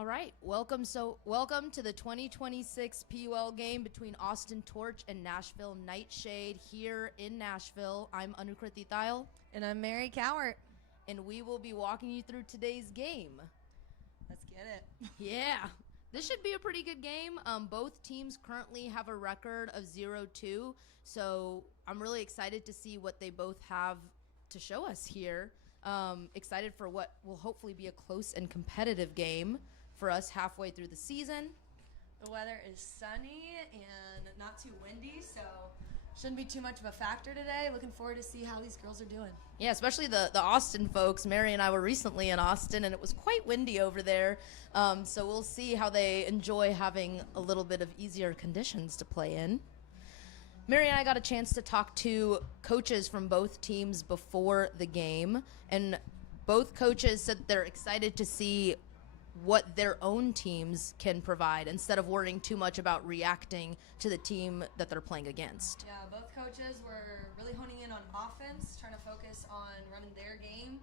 All right, welcome to the 2026 PUL game between Austin Torch and Nashville Nightshade here in Nashville. I'm Anukriti Thile. And I'm Mary Cowart. And we will be walking you through today's game. Let's get it. Yeah, this should be a pretty good game. Both teams currently have a record of 0-2, so I'm really excited to see what they both have to show us here. Excited for what will hopefully be a close and competitive game for us halfway through the season. The weather is sunny and not too windy, so shouldn't be too much of a factor today. Looking forward to see how these girls are doing. Yeah, especially the Austin folks. Mary and I were recently in Austin, and it was quite windy over there. So we'll see how they enjoy having a little bit of easier conditions to play in. Mary and I got a chance to talk to coaches from both teams before the game, and both coaches said they're excited to see what their own teams can provide instead of worrying too much about reacting to the team that they're playing against. Yeah, both coaches were really honing in on offense, trying to focus on running their game,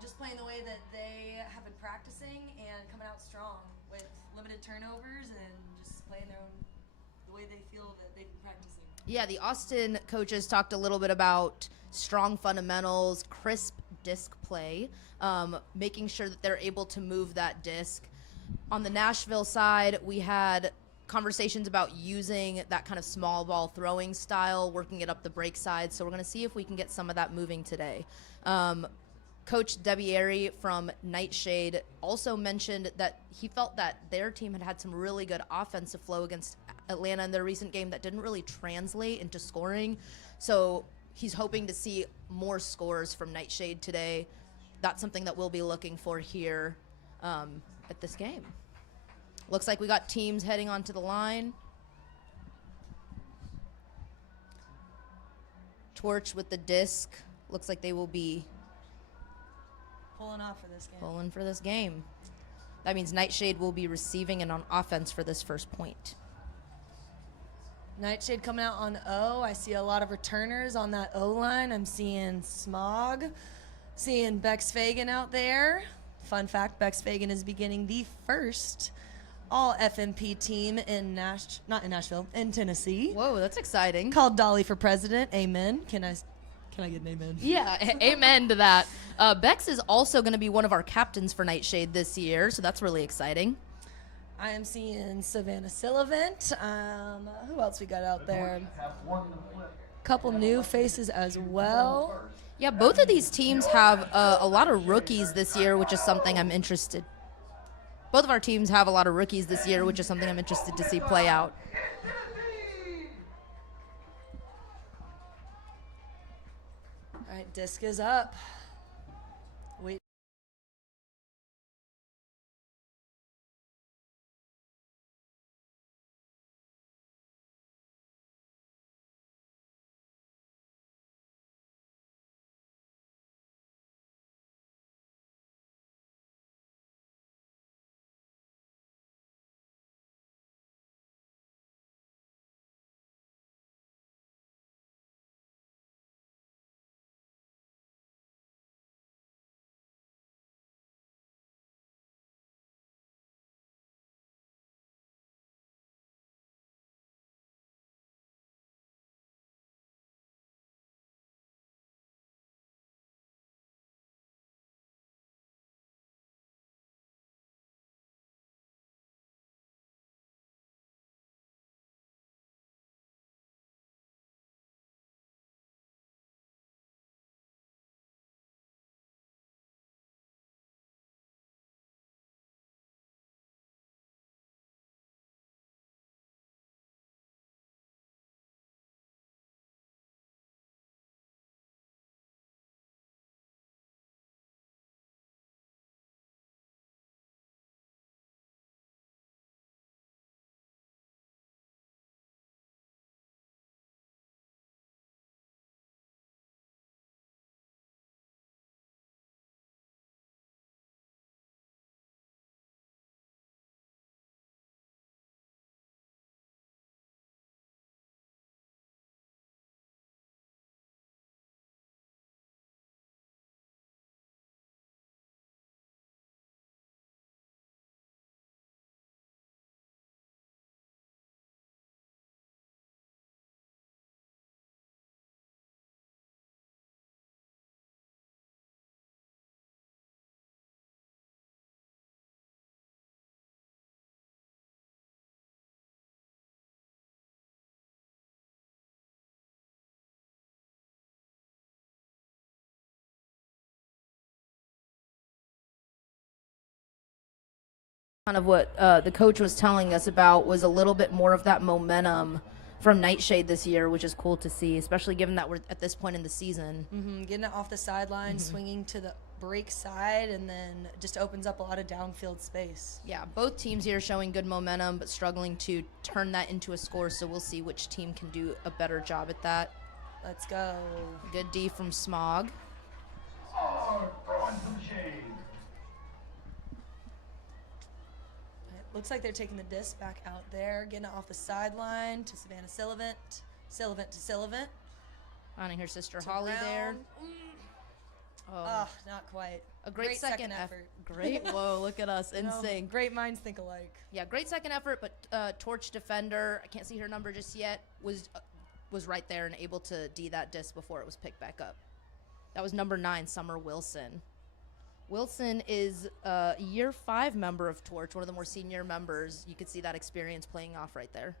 just playing the way that they have been practicing and coming out strong with limited turnovers and just playing the way they feel that they've been practicing. Yeah, the Austin coaches talked a little bit about strong fundamentals, crisp disc play, making sure that they're able to move that disc. On the Nashville side, we had conversations about using that kind of small ball throwing style, working it up the break side. So we're going to see if we can get some of that moving today. Coach Debieri from Nightshade also mentioned that he felt that their team had some really good offensive flow against Atlanta in their recent game that didn't really translate into scoring. So he's hoping to see more scores from Nightshade today. That's something that we'll be looking for here at this game. Looks like we got teams heading onto the line. Torch with the disc. Looks like they will be Pulling off for this game. pulling for this game. That means Nightshade will be receiving and on offense for this first point. Nightshade coming out on O. I see a lot of returners on that O line. I'm seeing Smog, seeing Bex Fagan out there. Fun fact, Bex Fagan is beginning the first all FMP team in in Tennessee. Whoa, that's exciting. Called Dolly for President. Amen. Can I get an amen? Yeah, amen to that. Bex is also going to be one of our captains for Nightshade this year, so that's really exciting. I am seeing Savannah Sillivant. Who else we got out there? Couple new faces as well. Yeah, both of these teams have a lot of rookies this year, which is something I'm interested. Both of our teams have a lot of rookies this year, which is something I'm interested to see play out. All right, disc is up. Wait. Kind of what the coach was telling us about was a little bit more of that momentum from Nightshade this year, which is cool to see, especially given that we're at this point in the season. Getting it off the sideline, swinging to the break side, and then just opens up a lot of downfield space. Yeah, both teams here showing good momentum, but struggling to turn that into a score, so we'll see which team can do a better job at that. Let's go. Good D from Smog. Looks like they're taking the disc back out there, getting it off the sideline to Savannah Sillivant. Sillivant to Sillivant. Finding her sister To Holly there. Oh, not quite. A great second effort. Great. Whoa, look at us. In sync. Great minds think alike. Yeah, great second effort, but Torch defender, I can't see her number just yet, was right there and able to D that disc before it was picked back up. That was number 9, Summer Wilson. Wilson is a year 5 member of Torch, one of the more senior members. You could see that experience playing off right there.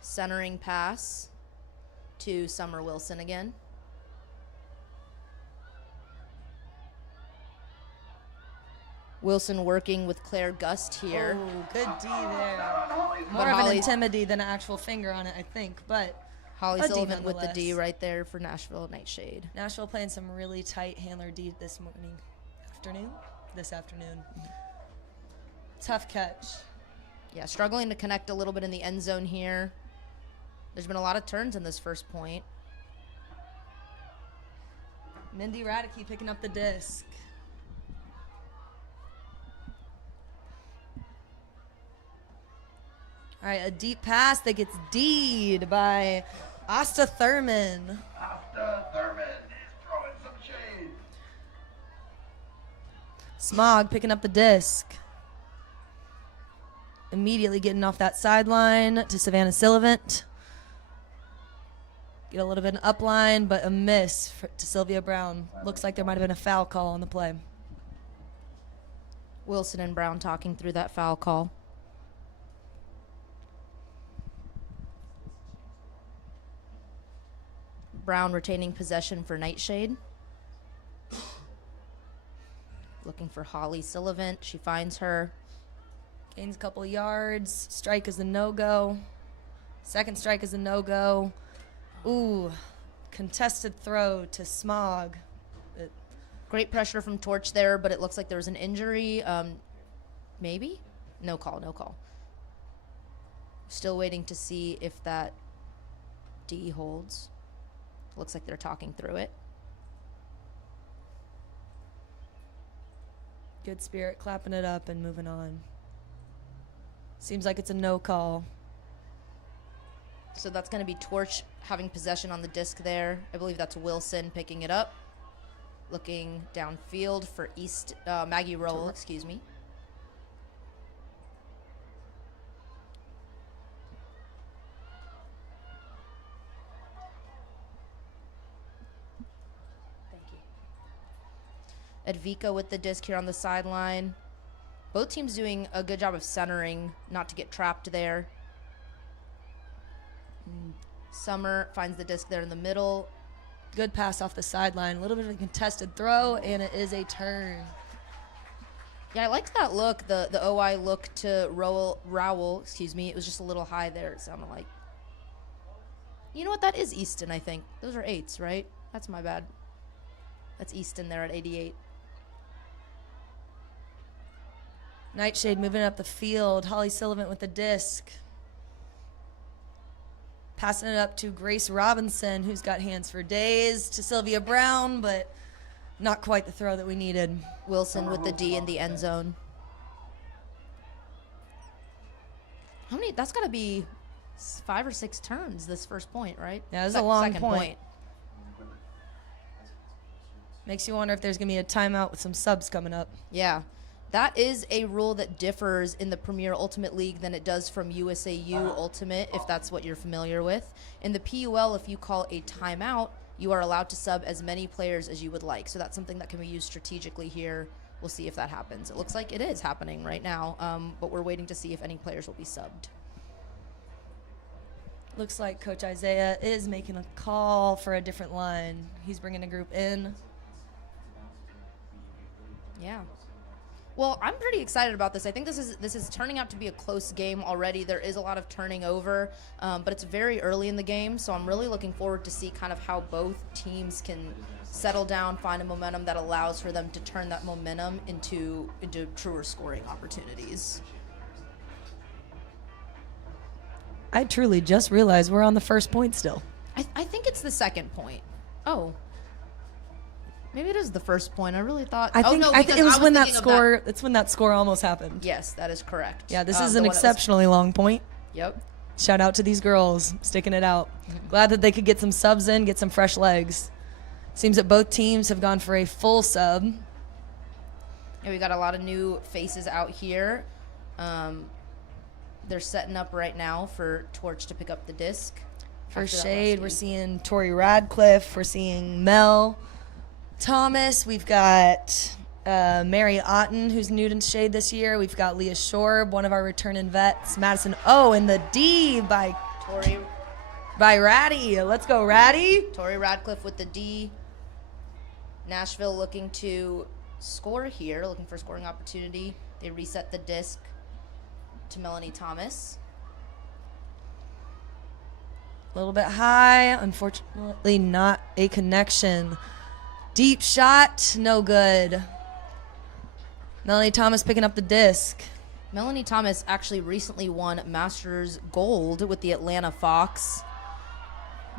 Centering pass to Summer Wilson again. Wilson working with Claire Gust here. Oh, good D there. More of an intimidity than an actual finger on it, I think, but Holly a D Sullivan with the D nonetheless. right there for Nashville Nightshade. Nashville playing some really tight handler D this afternoon. Tough catch. Yeah, struggling to connect a little bit in the end zone here. There's been a lot of turns in this first point. Mindy Radicke picking up the disc. All right, a deep pass that gets D'd by Asta Thurman. Asta Thurman is throwing some shade. Smog picking up the disc. Immediately getting off that sideline to Savannah Sillivant. Get a little bit of an upline, but a miss to Sylvia Brown. Looks like there might have been a foul call on the play. Wilson and Brown talking through that foul call. Brown retaining possession for Nightshade. Looking for Holly Sullivan. She finds her. Gains a couple yards. Strike is a no-go. Second strike is a no-go. Ooh, contested throw to Smog. Great pressure from Torch there, but it looks like there was an injury. Maybe? No call, no call. Still waiting to see if that D holds. Looks like they're talking through it. Good Spirit clapping it up and moving on. Seems like it's a no call. So that's going to be Torch having possession on the disc there. I believe that's Wilson picking it up. Looking downfield for Maggie Roll, excuse me. Thank you. Advika with the disc here on the sideline. Both teams doing a good job of centering, not to get trapped there. Summer finds the disc there in the middle. Good pass off the sideline. A little bit of a contested throw, and it is a turn. Yeah, I liked that look, the OI look to Rowell, excuse me. It was just a little high there, it sounded like. You know what? That is Easton, I think. Those are 8s, right? That's my bad. That's Easton there at 88. Nightshade moving up the field. Holly Sullivan with the disc. Passing it up to Grace Robinson, who's got hands for days, to Sylvia Brown, but not quite the throw that we needed. Wilson with the D in the end zone. How many? That's got to be 5 or 6 turns this first point, right? Yeah, this is a long second point. Makes you wonder if there's going to be a timeout with some subs coming up. Yeah. That is a rule that differs in the Premier Ultimate League than it does from USAU Ultimate, if that's what you're familiar with. In the PUL, if you call a timeout, you are allowed to sub as many players as you would like. So that's something that can be used strategically here. We'll see if that happens. It looks like it is happening right now, but we're waiting to see if any players will be subbed. Looks like Coach Isaiah is making a call for a different line. He's bringing a group in. Yeah. Well, I'm pretty excited about this. I think this is turning out to be a close game already. There is a lot of turning over, but it's very early in the game, so I'm really looking forward to see kind of how both teams can settle down, find a momentum that allows for them to turn that momentum into truer scoring opportunities. I truly just realized we're on the first point still. I think it's the second point. Oh. Maybe it is the first point. I really thought. I think it was when that score. It's when that score almost happened. Yes, that is correct. Yeah, this is an exceptionally long point. Yep. Shout out to these girls sticking it out. Glad that they could get some subs in, get some fresh legs. Seems that both teams have gone for a full sub. Yeah, we got a lot of new faces out here. They're setting up right now for Torch to pick up the disc. For Shade, we're seeing Tori Radcliffe. We're seeing Mel Thomas. We've got Mary Otten, who's new to Shade this year. We've got Leah Shorb, one of our returning vets. Madison O, and the D by Ratty. Let's go, Ratty. Tori Radcliffe with the D. Nashville looking to score here, looking for a scoring opportunity. They reset the disc to Melanie Thomas. A little bit high, unfortunately not a connection. Deep shot, no good. Melanie Thomas picking up the disc. Melanie Thomas actually recently won Masters Gold with the Atlanta Fox.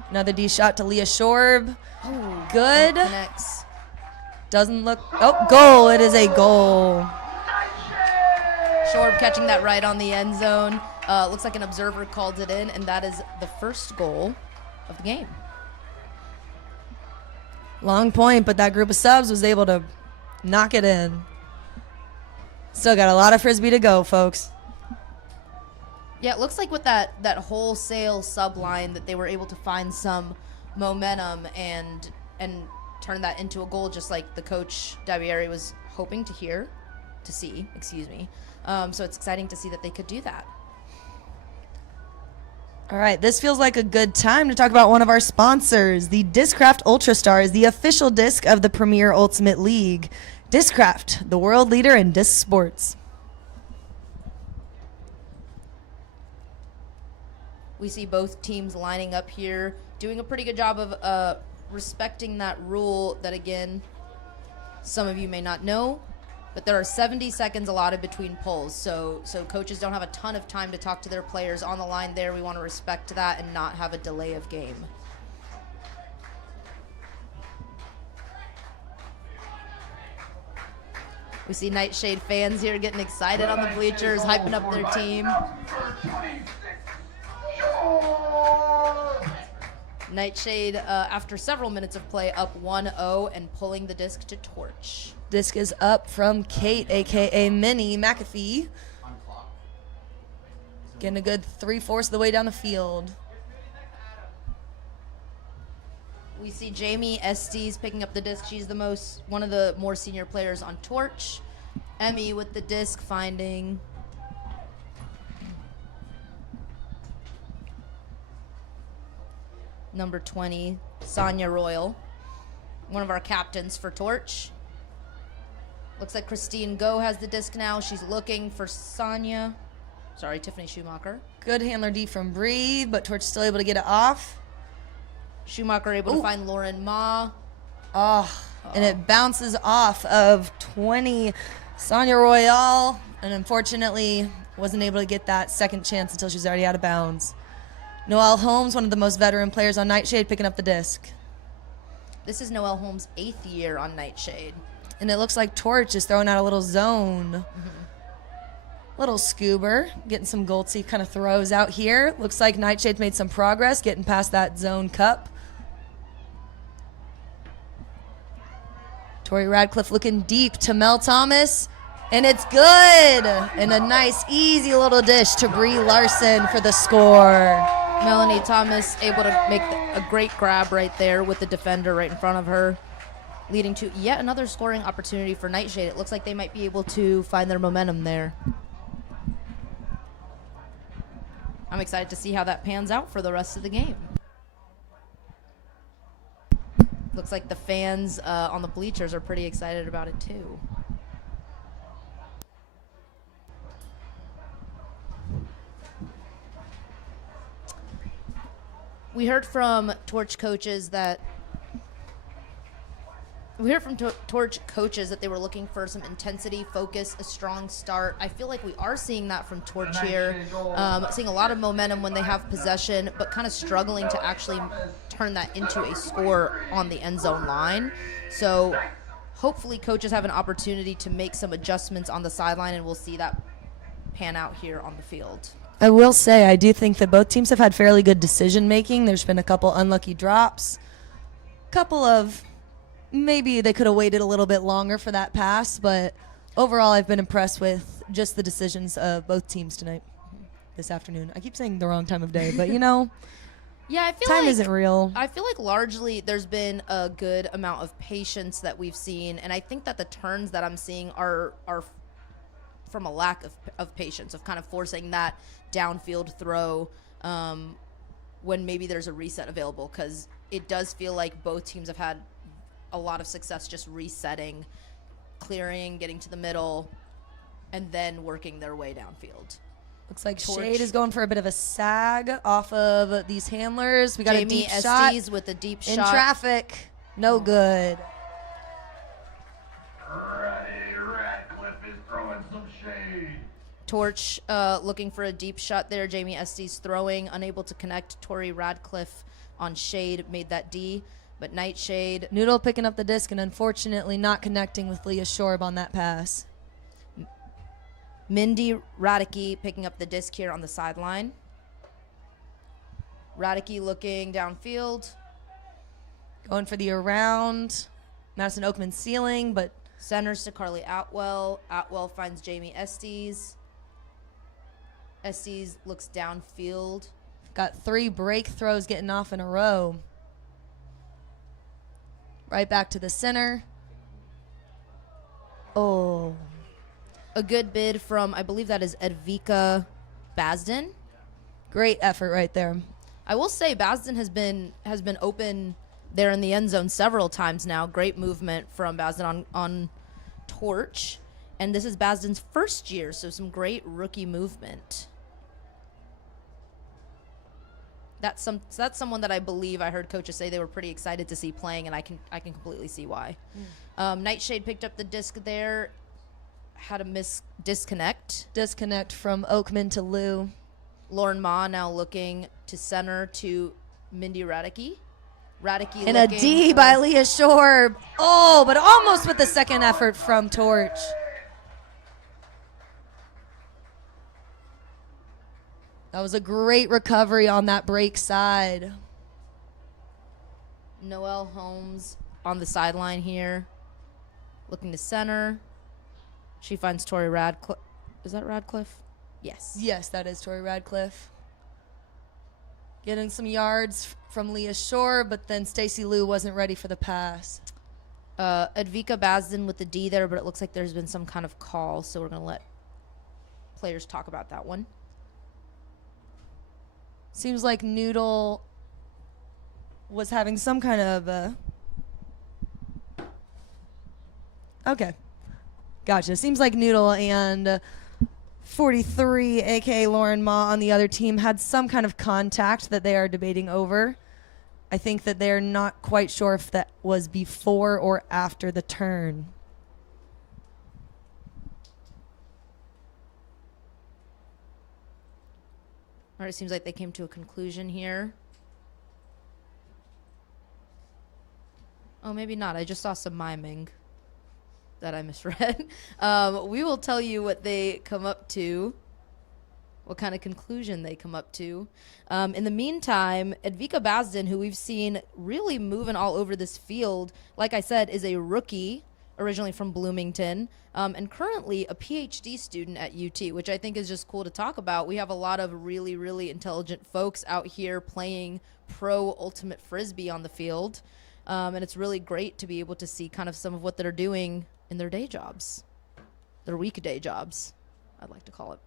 Another D shot to Leah Shorb. Oh, good. Connects. Doesn't look. Oh, goal. It is a goal. Shorb catching that right on the end zone. Looks like an observer called it in, and that is the first goal of the game. Long point, but that group of subs was able to knock it in. Still got a lot of frisbee to go, folks. Yeah, it looks like with that wholesale sub line that they were able to find some momentum and turn that into a goal, just like the coach Davieri was hoping to see. So it's exciting to see that they could do that. All right, this feels like a good time to talk about one of our sponsors. The Discraft Ultra Star is the official disc of the Premier Ultimate League. Discraft, the world leader in disc sports. We see both teams lining up here, doing a pretty good job of respecting that rule that, again, some of you may not know, but there are 70 seconds allotted between pulls, so coaches don't have a ton of time to talk to their players on the line there. We want to respect that and not have a delay of game. We see Nightshade fans here getting excited on the bleachers, hyping up their team. Nightshade, after several minutes of play, up 1-0 and pulling the disc to Torch. Disc is up from Kate, a.k.a. Minnie McAfee. Getting a good 3/4 of the way down the field. We see Jamie Estes picking up the disc. She's one of the more senior players on Torch. Emmy with the disc, finding number 20, Sonia Royal, one of our captains for Torch. Looks like Christine Go has the disc now. She's looking for Tiffany Schumacher. Good handler D from Bree, but Torch still able to get it off. Schumacher able to find Lauren Ma. And it bounces off of 20, Sonia Royale, and unfortunately wasn't able to get that second chance until she was already out of bounds. Noelle Holmes, one of the most veteran players on Nightshade, picking up the disc. This is Noelle Holmes' 8th year on Nightshade. And it looks like Torch is throwing out a little zone. Little Scoober, getting some Goldsey kind of throws out here. Looks like Nightshade's made some progress, getting past that zone cup. Tori Radcliffe looking deep to Mel Thomas. And it's good. And a nice, easy little dish to Brie Larson for the score. Melanie Thomas able to make a great grab right there with the defender right in front of her, leading to yet another scoring opportunity for Nightshade. It looks like they might be able to find their momentum there. I'm excited to see how that pans out for the rest of the game. Looks like the fans on the bleachers are pretty excited about it too. We heard from Torch coaches that they were looking for some intensity, focus, a strong start. I feel like we are seeing that from Torch here, seeing a lot of momentum when they have possession, but kind of struggling to actually turn that into a score on the end zone line. So hopefully coaches have an opportunity to make some adjustments on the sideline, and we'll see that pan out here on the field. I will say I do think that both teams have had fairly good decision making. There's been a couple unlucky drops, couple of maybe they could have waited a little bit longer for that pass, but overall I've been impressed with just the decisions of both teams tonight, this afternoon. I keep saying the wrong time of day, but Yeah, I feel time like isn't real. I feel like largely there's been a good amount of patience that we've seen, and I think that the turns that I'm seeing are from a lack of patience, of kind of forcing that downfield throw when maybe there's a reset available, because it does feel like both teams have had a lot of success just resetting, clearing, getting to the middle, and then working their way downfield. Looks like Torch. Shade is going for a bit of a sag off of these handlers. We got Jamie a deep Estes shot with a deep in shot. traffic. No good. Radcliffe is throwing some shade. Torch looking for a deep shot there. Jamie Estes throwing, unable to connect. Tori Radcliffe on Shade made that D, but Nightshade. Noodle picking up the disc and unfortunately not connecting with Leah Shorb on that pass. Mindy Radicke picking up the disc here on the sideline. Radicke looking downfield. Going for the around. Madison Oakman ceiling, but Centers to Carly Atwell. Atwell finds Jamie Estes. Estes looks downfield. got 3 break throws getting off in a row. Right back to the center. Oh. A good bid from, I believe that is Edvika Basden. Great effort right there. I will say Basden has been open there in the end zone several times now. Great movement from Basden on Torch. And this is Basden's first year, so some great rookie movement. That's someone that I believe I heard coaches say they were pretty excited to see playing, and I can completely see why. Nightshade picked up the disc there. Had a disconnect. Disconnect from Oakman to Lou. Lauren Ma now looking to center to Mindy Radicke. Radicke And a D by Leah Shorb. Oh, but almost with the second effort from Torch. That was a great recovery on that break side. Noelle Holmes on the sideline here. Looking to center. She finds Tori Radcliffe. Is that Radcliffe? Yes. Yes, that is Tori Radcliffe. Getting some yards from Leah Shore, but then Stacy Liu wasn't ready for the pass. Edvika Basden with the D there, but it looks like there's been some kind of call, so we're going to let players talk about that one. Seems like Noodle was having some kind of okay. Gotcha. Seems like Noodle and 43, a.k.a. Lauren Ma, on the other team had some kind of contact that they are debating over. I think that they're not quite sure if that was before or after the turn. All right, it seems like they came to a conclusion here. Oh, maybe not. I just saw some miming that I misread. We will tell you what they come up to, what kind of conclusion they come up to. In the meantime, Edvika Basden, who we've seen really moving all over this field, like I said, is a rookie, originally from Bloomington, and currently a PhD student at UT, which I think is just cool to talk about. We have a lot of really, really intelligent folks out here playing pro ultimate frisbee on the field, and it's really great to be able to see kind of some of what they're doing in their day jobs, their weekday jobs, I'd like to call it.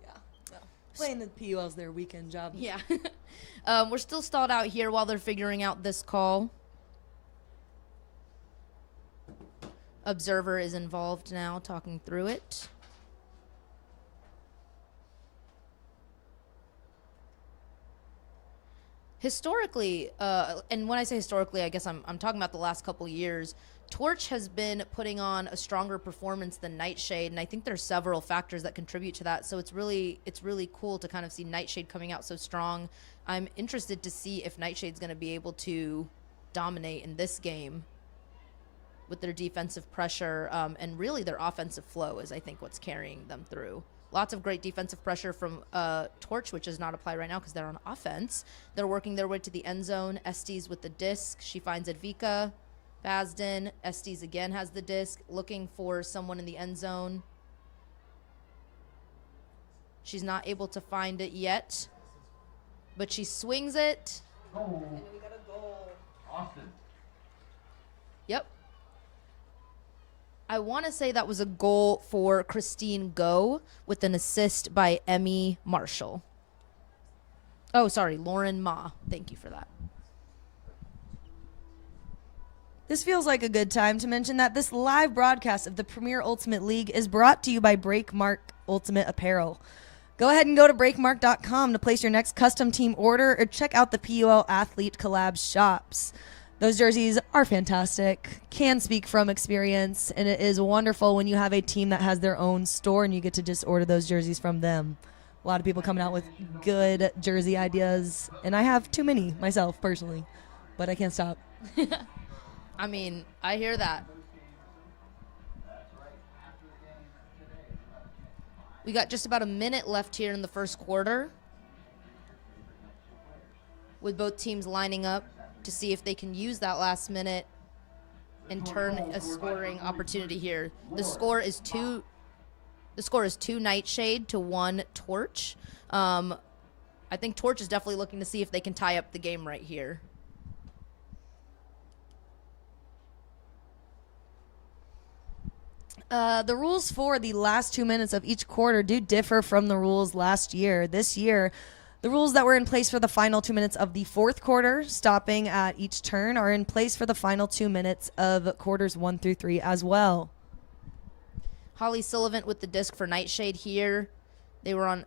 Yeah. Playing the PUL's their weekend job. Yeah. We're still stalled out here while they're figuring out this call. Observer is involved now, talking through it. Historically, and when I say historically, I guess I'm talking about the last couple years. Torch has been putting on a stronger performance than Nightshade, and I think there's several factors that contribute to that. So it's really cool to kind of see Nightshade coming out so strong. I'm interested to see if Nightshade's going to be able to dominate in this game with their defensive pressure, and really their offensive flow is, I think, what's carrying them through. Lots of great defensive pressure from Torch, which does not apply right now because they're on offense. They're working their way to the end zone. Estes with the disc. She finds Advika. Basden. Estes again has the disc, looking for someone in the end zone. She's not able to find it yet, but she swings it. Goal. And we got a goal. Austin. Yep. I want to say that was a goal for Christine Go with an assist by Emmy Marshall. Oh, sorry, Lauren Ma. Thank you for that. This feels like a good time to mention that this live broadcast of the Premier Ultimate League is brought to you by Breakmark Ultimate Apparel. Go ahead and go to breakmark.com to place your next custom team order or check out the PUL Athlete Collab shops. Those jerseys are fantastic, can speak from experience, and it is wonderful when you have a team that has their own store and you get to just order those jerseys from them. A lot of people coming out with good jersey ideas, and I have too many myself personally, but I can't stop. I mean, I hear that. We got just about a minute left here in the first quarter, with both teams lining up to see if they can use that last minute and turn a scoring opportunity here. The score is two Nightshade to 1 Torch. I think Torch is definitely looking to see if they can tie up the game right here. The rules for the last 2 minutes of each quarter do differ from the rules last year. This year, the rules that were in place for the final 2 minutes of the fourth quarter, stopping at each turn, are in place for the final 2 minutes of quarters 1 through 3 as well. Holly Sullivan with the disc for Nightshade here. They were on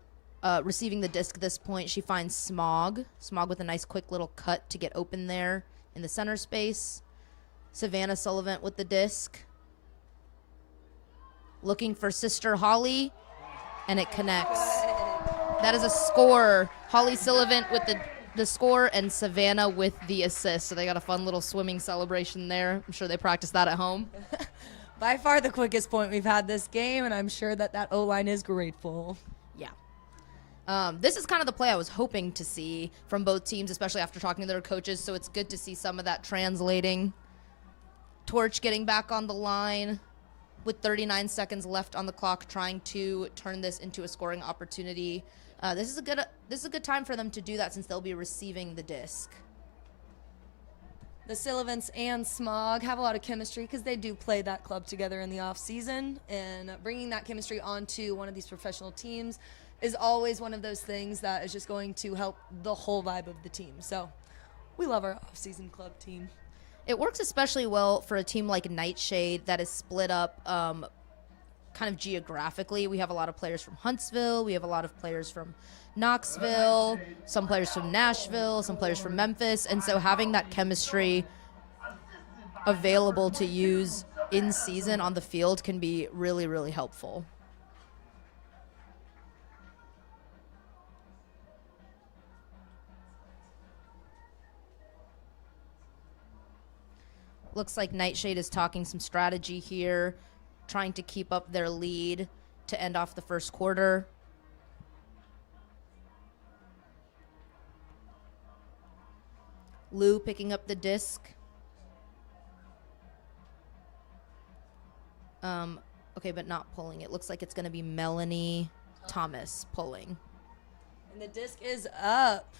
receiving the disc at this point. She finds Smog. Smog with a nice quick little cut to get open there in the center space. Savannah Sullivan with the disc. Looking for Sister Holly, and it connects. That is a score. Holly Sullivan with the score and Savannah with the assist. So they got a fun little swimming celebration there. I'm sure they practiced that at home. By far the quickest point we've had this game, and I'm sure that O-line is grateful. Yeah. This is kind of the play I was hoping to see from both teams, especially after talking to their coaches, so it's good to see some of that translating. Torch getting back on the line with 39 seconds left on the clock, trying to turn this into a scoring opportunity. This is a good time for them to do that since they'll be receiving the disc. The Sullivans and Smog have a lot of chemistry because they do play that club together in the off season, and bringing that chemistry onto one of these professional teams is always one of those things that is just going to help the whole vibe of the team. So we love our off season club team. It works especially well for a team like Nightshade that is split up kind of geographically. We have a lot of players from Huntsville. We have a lot of players from Knoxville, some players from Nashville, some players from Memphis. And so having that chemistry available to use in season on the field can be really, really helpful. Looks like Nightshade is talking some strategy here, trying to keep up their lead to end off the first quarter. Lou picking up the disc. Okay, but not pulling. It looks like it's going to be Melanie Thomas pulling. And the disc is up.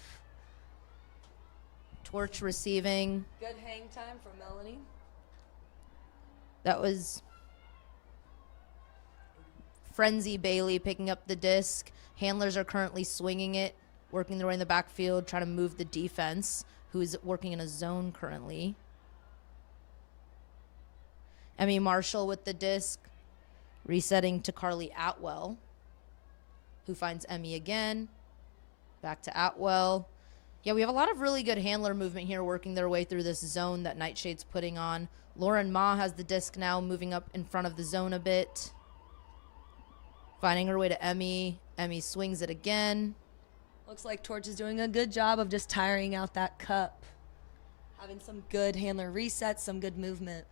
Torch receiving. Good hang time for Melanie. That was Frenzy Bailey picking up the disc. Handlers are currently swinging it, working their way in the backfield, trying to move the defense, who is working in a zone currently. Emmy Marshall with the disc, resetting to Carly Atwell, who finds Emmy again. Back to Atwell. Yeah, we have a lot of really good handler movement here working their way through this zone that Nightshade's putting on. Lauren Ma has the disc now, moving up in front of the zone a bit. Finding her way to Emmy. Emmy swings it again. Looks like Torch is doing a good job of just tiring out that cup. Having some good handler resets, some good movement.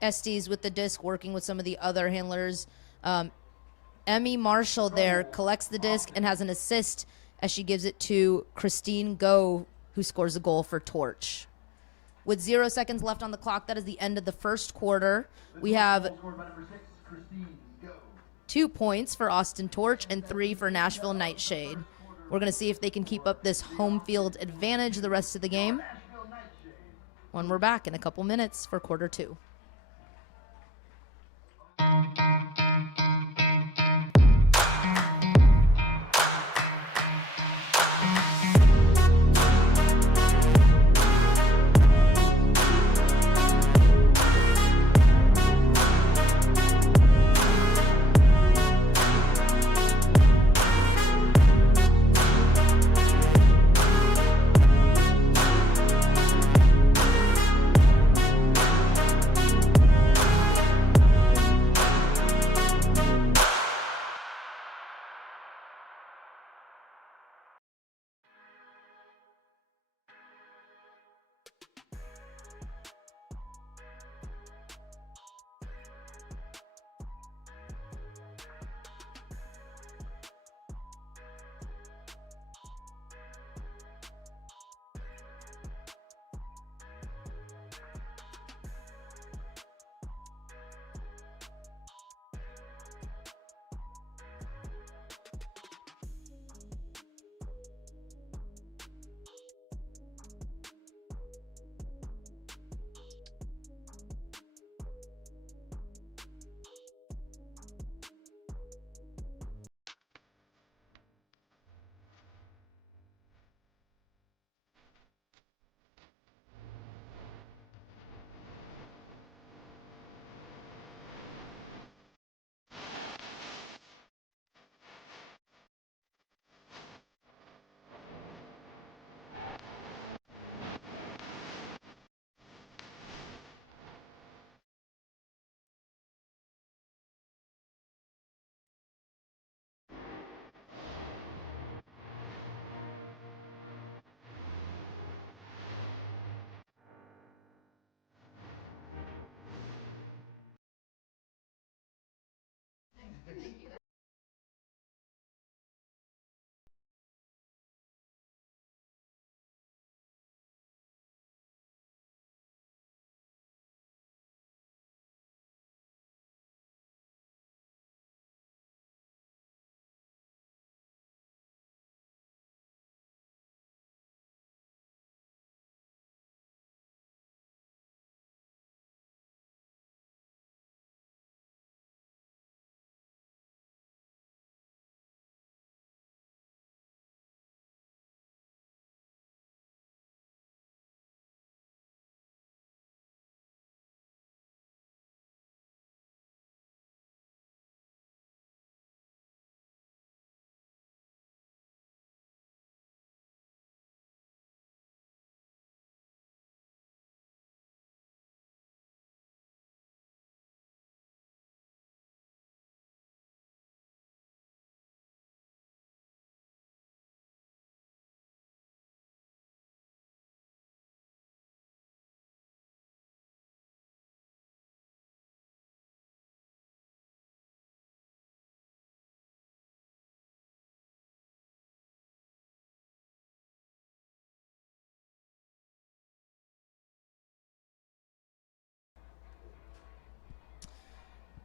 Estes with the disc, working with some of the other handlers. Emmy Marshall there collects the disc and has an assist as she gives it to Christine Go, who scores a goal for Torch. With 0 seconds left on the clock, that is the end of the first quarter. We have 2 points for Austin Torch and 3 for Nashville Nightshade. We're going to see if they can keep up this home field advantage the rest of the game when we're back in a couple minutes for quarter 2.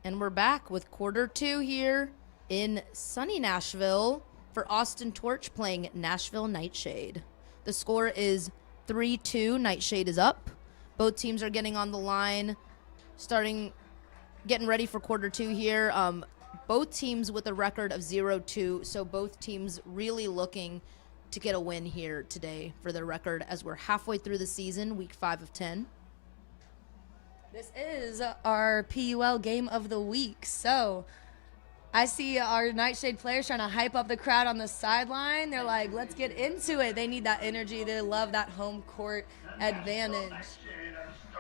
And we're back with quarter 2 here in sunny Nashville for Austin Torch playing Nashville Nightshade. The score is 3-2. Nightshade is up. Both teams are getting on the line, getting ready for quarter 2 here. Both teams with a record of 0-2, so both teams really looking to get a win here today for their record as we're halfway through the season, week 5 of 10. This is our PUL game of the week. So I see our Nightshade players trying to hype up the crowd on the sideline. They're like, let's get into it. They need that energy. They love that home court advantage.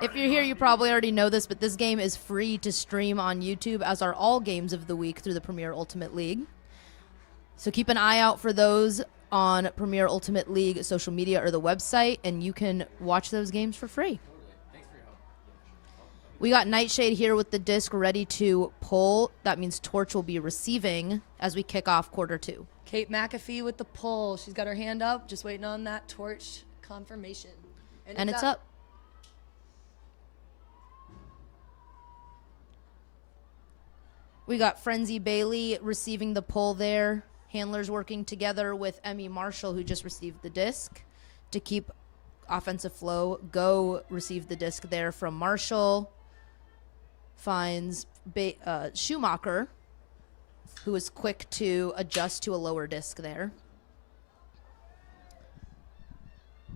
If you're here, you probably already know this, but this game is free to stream on YouTube, as are all games of the week through the Premier Ultimate League. So keep an eye out for those on Premier Ultimate League social media or the website, and you can watch those games for free. We got Nightshade here with the disc ready to pull. That means Torch will be receiving as we kick off quarter 2. Kate McAfee with the pull. She's got her hand up, just waiting on that Torch confirmation. And it's up. We got Frenzy Bailey receiving the pull there. Handlers working together with Emmy Marshall, who just received the disc to keep offensive flow. Go received the disc there from Marshall. Finds Schumacher, who is quick to adjust to a lower disc there.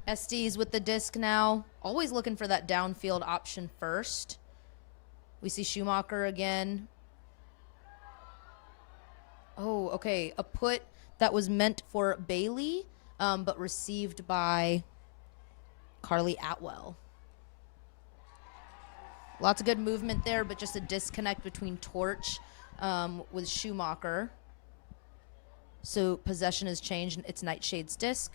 Estes with the disc now, always looking for that downfield option first. We see Schumacher again. Oh, okay, a put that was meant for Bailey, but received by Carly Atwell. Lots of good movement there, but just a disconnect between Torch with Schumacher. So possession has changed. It's Nightshade's disc.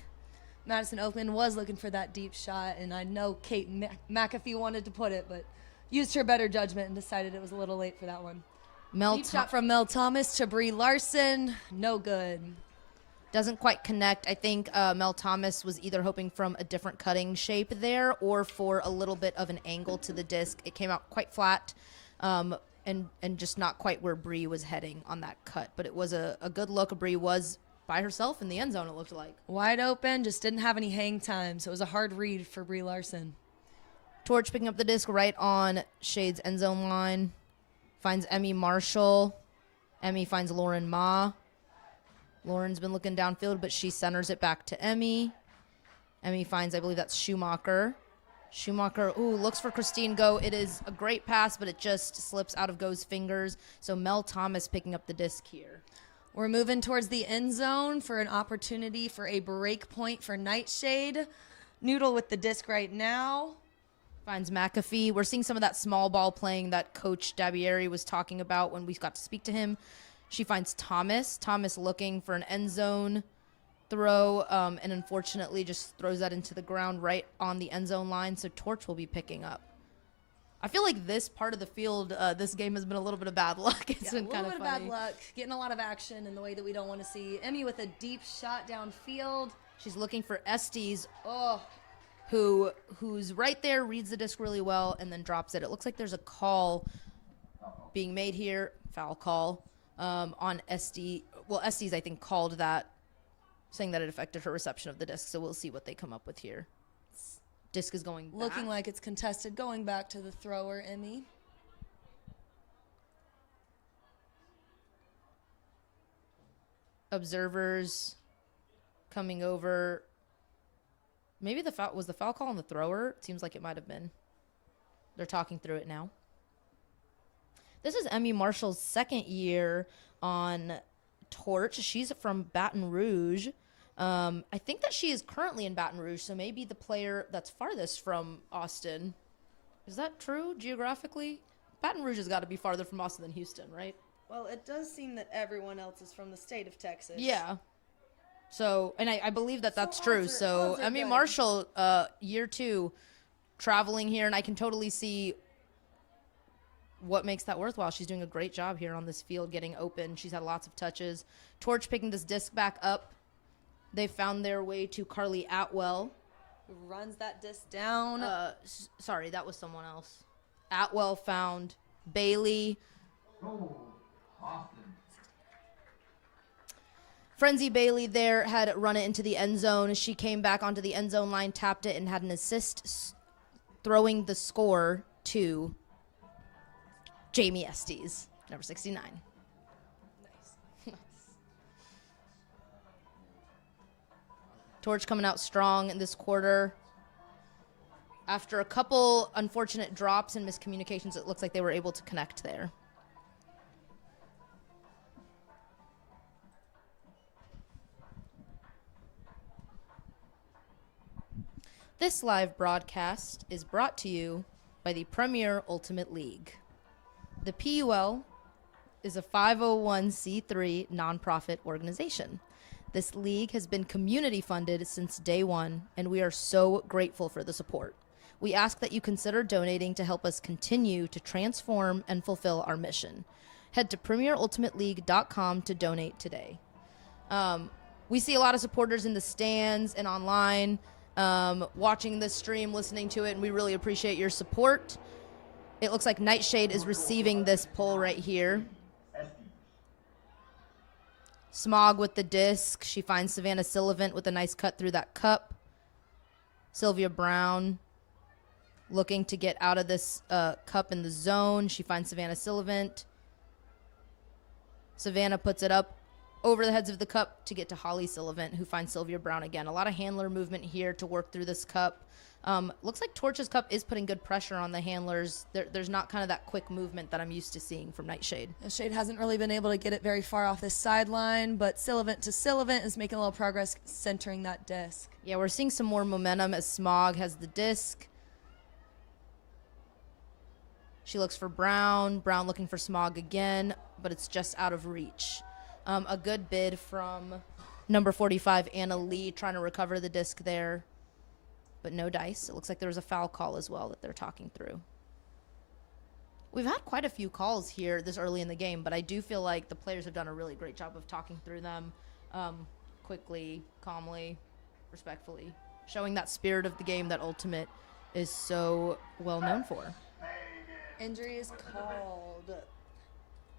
Madison Oakland was looking for that deep shot, and I know Kate McAfee wanted to put it, but used her better judgment and decided it was a little late for that one. Deep shot from Mel Thomas to Brie Larson. No good. Doesn't quite connect. I think Mel Thomas was either hoping from a different cutting shape there or for a little bit of an angle to the disc. It came out quite flat and just not quite where Brie was heading on that cut. But it was a good look. Brie was by herself in the end zone, it looked like. Wide open, just didn't have any hang time, so it was a hard read for Brie Larson. Torch picking up the disc right on Shade's end zone line. Finds Emmy Marshall. Emmy finds Lauren Ma. Lauren's been looking downfield, but she centers it back to Emmy. Emmy finds, I believe that's Schumacher. Schumacher, looks for Christine Go. It is a great pass, but it just slips out of Go's fingers. So Mel Thomas picking up the disc here. We're moving towards the end zone for an opportunity for a break point for Nightshade. Noodle with the disc right now. Finds McAfee. We're seeing some of that small ball playing that Coach Dabieri was talking about when we got to speak to him. She finds Thomas. Thomas looking for an end zone throw, and unfortunately just throws that into the ground right on the end zone line, so Torch will be picking up. I feel like this part of the field, this game has been a little bit of bad luck. It's been kind of funny. A little bit of bad luck, getting a lot of action in the way that we don't want to see. Emmy with a deep shot downfield. She's looking for Estes, who's right there, reads the disc really well, and then drops it. It looks like there's a call being made here, foul call, on Estes. Well, Estes, I think, called that, saying that it affected her reception of the disc, so we'll see what they come up with here. Disc is going back. Looking like it's contested, going back to the thrower, Emmy. Observers coming over. Maybe the foul was the foul call on the thrower. It seems like it might have been. They're talking through it now. This is Emmy Marshall's second year on Torch. She's from Baton Rouge. I think that she is currently in Baton Rouge, so maybe the player that's farthest from Austin. Is that true geographically? Baton Rouge has got to be farther from Austin than Houston, right? Well, it does seem that everyone else is from the state of Texas. Yeah. So, and I believe that that's true. So, Emmy good. Marshall, year 2, traveling here, and I can totally see what makes that worthwhile. She's doing a great job here on this field, getting open. She's had lots of touches. Torch picking this disc back up. They found their way to Carly Atwell. Who runs that disc down. Sorry, that was someone else. Atwell found Bailey. Oh, Austin. Frenzy Bailey there had run it into the end zone. She came back onto the end zone line, tapped it, and had an assist throwing the score to Jamie Estes, number 69. Nice. Torch coming out strong in this quarter. After a couple unfortunate drops and miscommunications, it looks like they were able to connect there. This live broadcast is brought to you by the Premier Ultimate League. The PUL is a 501c3 nonprofit organization. This league has been community funded since day one, and we are so grateful for the support. We ask that you consider donating to help us continue to transform and fulfill our mission. Head to premierultimateleague.com to donate today. We see a lot of supporters in the stands and online, watching this stream, listening to it, and we really appreciate your support. It looks like Nightshade is receiving this pull right here. Smog with the disc. She finds Savannah Sullivan with a nice cut through that cup. Sylvia Brown looking to get out of this cup in the zone. She finds Savannah Sullivan. Savannah puts it up over the heads of the cup to get to Holly Sullivan, who finds Sylvia Brown again. A lot of handler movement here to work through this cup. Looks like Torch's cup is putting good pressure on the handlers. There's not kind of that quick movement that I'm used to seeing from Nightshade. Nightshade hasn't really been able to get it very far off this sideline, but Sullivan to Sullivan is making a little progress centering that disc. Yeah, we're seeing some more momentum as Smog has the disc. She looks for Brown. Brown looking for Smog again, but it's just out of reach. A good bid from number 45, Anna Lee, trying to recover the disc there, but no dice. It looks like there was a foul call as well that they're talking through. We've had quite a few calls here this early in the game, but I do feel like the players have done a really great job of talking through them quickly, calmly, respectfully, showing that spirit of the game that Ultimate is so well known for. Injury is called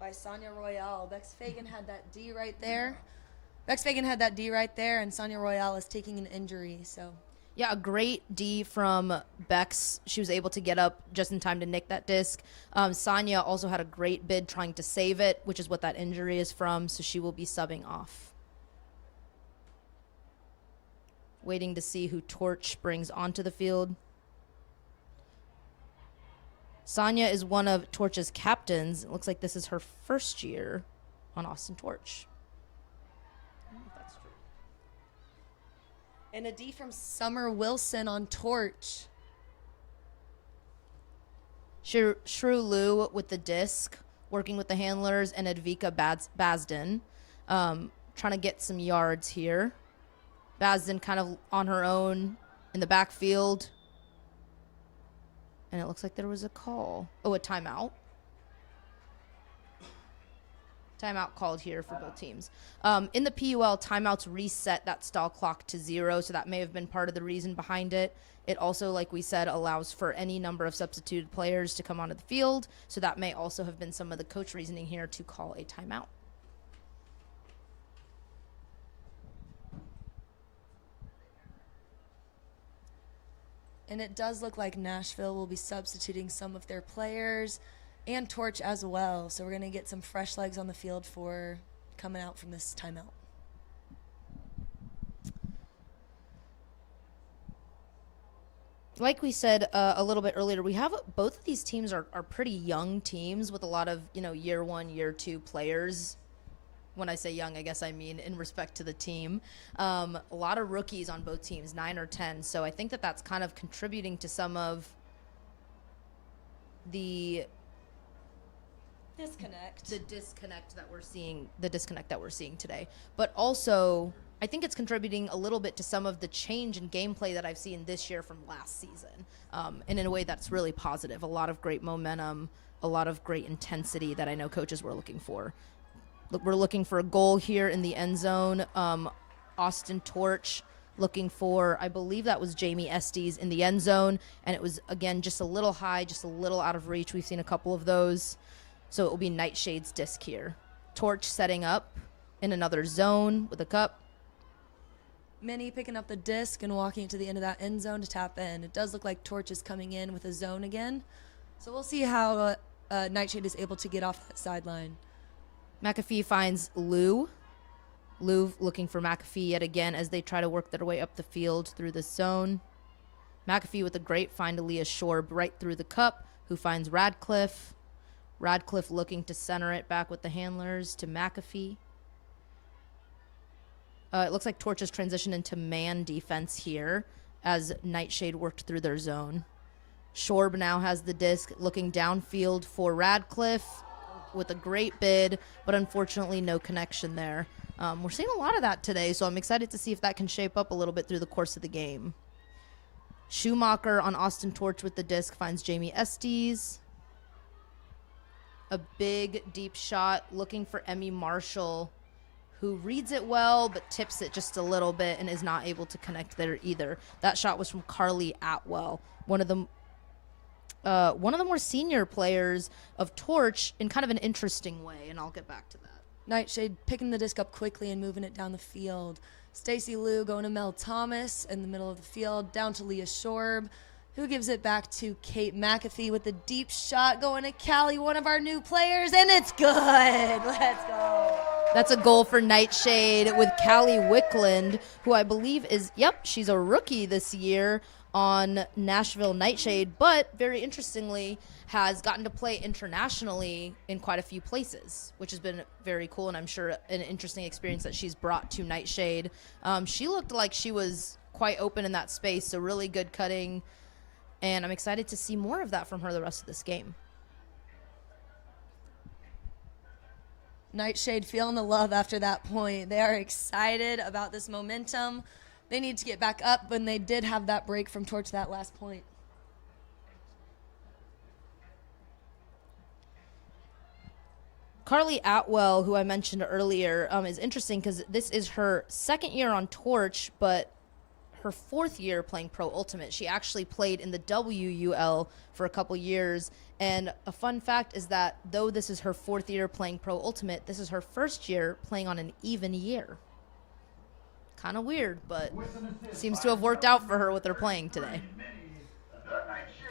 by Sonia Royale. Bex Fagan had that D right there. And Sonia Royale is taking an injury, so. Yeah, a great D from Bex. She was able to get up just in time to nick that disc. Sonia also had a great bid trying to save it, which is what that injury is from, so she will be subbing off. Waiting to see who Torch brings onto the field. Sonia is one of Torch's captains. It looks like this is her first year on Austin Torch. I don't know if that's true. And a D from Summer Wilson on Torch. Shrew Liu with the disc, working with the handlers, and Advika Basden, trying to get some yards here. Basden kind of on her own in the backfield. And it looks like there was a call. Oh, a timeout. Timeout called here for both teams. In the PUL, timeouts reset that stall clock to 0, so that may have been part of the reason behind it. It also, like we said, allows for any number of substituted players to come onto the field, so that may also have been some of the coach reasoning here to call a timeout. And it does look like Nashville will be substituting some of their players and Torch as well. So we're going to get some fresh legs on the field for coming out from this timeout. Like we said a little bit earlier, we have both of these teams are pretty young teams with a lot of, year 1, year 2 players. When I say young, I guess I mean in respect to the team. A lot of rookies on both teams, 9 or 10. So I think that that's kind of contributing to some of the disconnect that we're seeing today. But also, I think it's contributing a little bit to some of the change in gameplay that I've seen this year from last season. And in a way that's really positive. A lot of great momentum, a lot of great intensity that I know coaches were looking for. We're looking for a goal here in the end zone. Austin Torch looking for, I believe that was Jamie Estes in the end zone. And it was, again, just a little high, just a little out of reach. We've seen a couple of those. So it will be Nightshade's disc here. Torch setting up in another zone with a cup. Minnie picking up the disc and walking to the end of that end zone to tap in. It does look like Torch is coming in with a zone again. So we'll see how Nightshade is able to get off that sideline. McAfee finds Liu. Liu looking for McAfee yet again as they try to work their way up the field through the zone. McAfee with a great find to Leah Shorb right through the cup, who finds Radcliffe. Radcliffe looking to center it back with the handlers to McAfee. It looks like Torch has transitioned into man defense here as Nightshade worked through their zone. Shorb now has the disc, looking downfield for Radcliffe with a great bid, but unfortunately no connection there. We're seeing a lot of that today, so I'm excited to see if that can shape up a little bit through the course of the game. Schumacher on Austin Torch with the disc finds Jamie Estes. A big, deep shot looking for Emmy Marshall, who reads it well but tips it just a little bit and is not able to connect there either. That shot was from Carly Atwell, one of the more senior players of Torch in kind of an interesting way, and I'll get back to that. Nightshade picking the disc up quickly and moving it down the field. Stacy Liu going to Mel Thomas in the middle of the field, down to Leah Shorb, who gives it back to Kate McAfee with a deep shot going to Callie, one of our new players, and it's good. Let's go. That's a goal for Nightshade with Callie Wickland, who I believe is, she's a rookie this year on Nashville Nightshade, but very interestingly has gotten to play internationally in quite a few places, which has been very cool, and I'm sure an interesting experience that she's brought to Nightshade. She looked like she was quite open in that space, so really good cutting, and I'm excited to see more of that from her the rest of this game. Nightshade feeling the love after that point. They are excited about this momentum. They need to get back up, and they did have that break from Torch that last point. Carly Atwell, who I mentioned earlier, is interesting because this is her second year on Torch, but her fourth year playing Pro Ultimate. She actually played in the WUL for a couple years, and a fun fact is that though this is her fourth year playing Pro Ultimate, this is her first year playing on an even year. Kind of weird, but seems to have worked out for her with her playing today.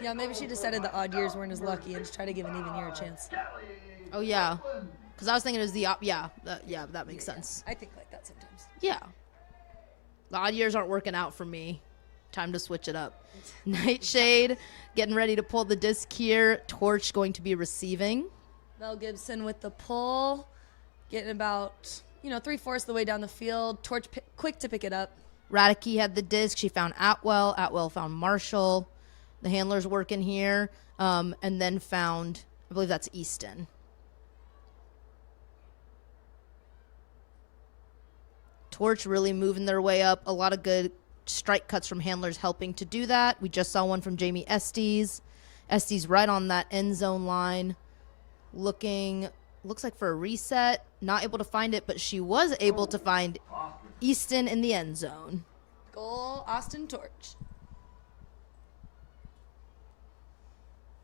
Yeah, maybe she decided the odd years weren't as lucky and just try to give an even year a chance. Oh, yeah. Because I was thinking it was the that makes sense. I think like that sometimes. Yeah. The odd years aren't working out for me. Time to switch it up. Nightshade getting ready to pull the disc here. Torch going to be receiving. Mel Gibson with the pull. Getting about, 3/4 of the way down the field. Torch quick to pick it up. Radicke had the disc. She found Atwell. Atwell found Marshall. The handler's working here. And then found, I believe that's Easton. Torch really moving their way up. A lot of good strike cuts from handlers helping to do that. We just saw one from Jamie Estes. Estes right on that end zone line. Looks like for a reset. Not able to find it, but she was able to find Easton in the end zone. Goal, Austin Torch.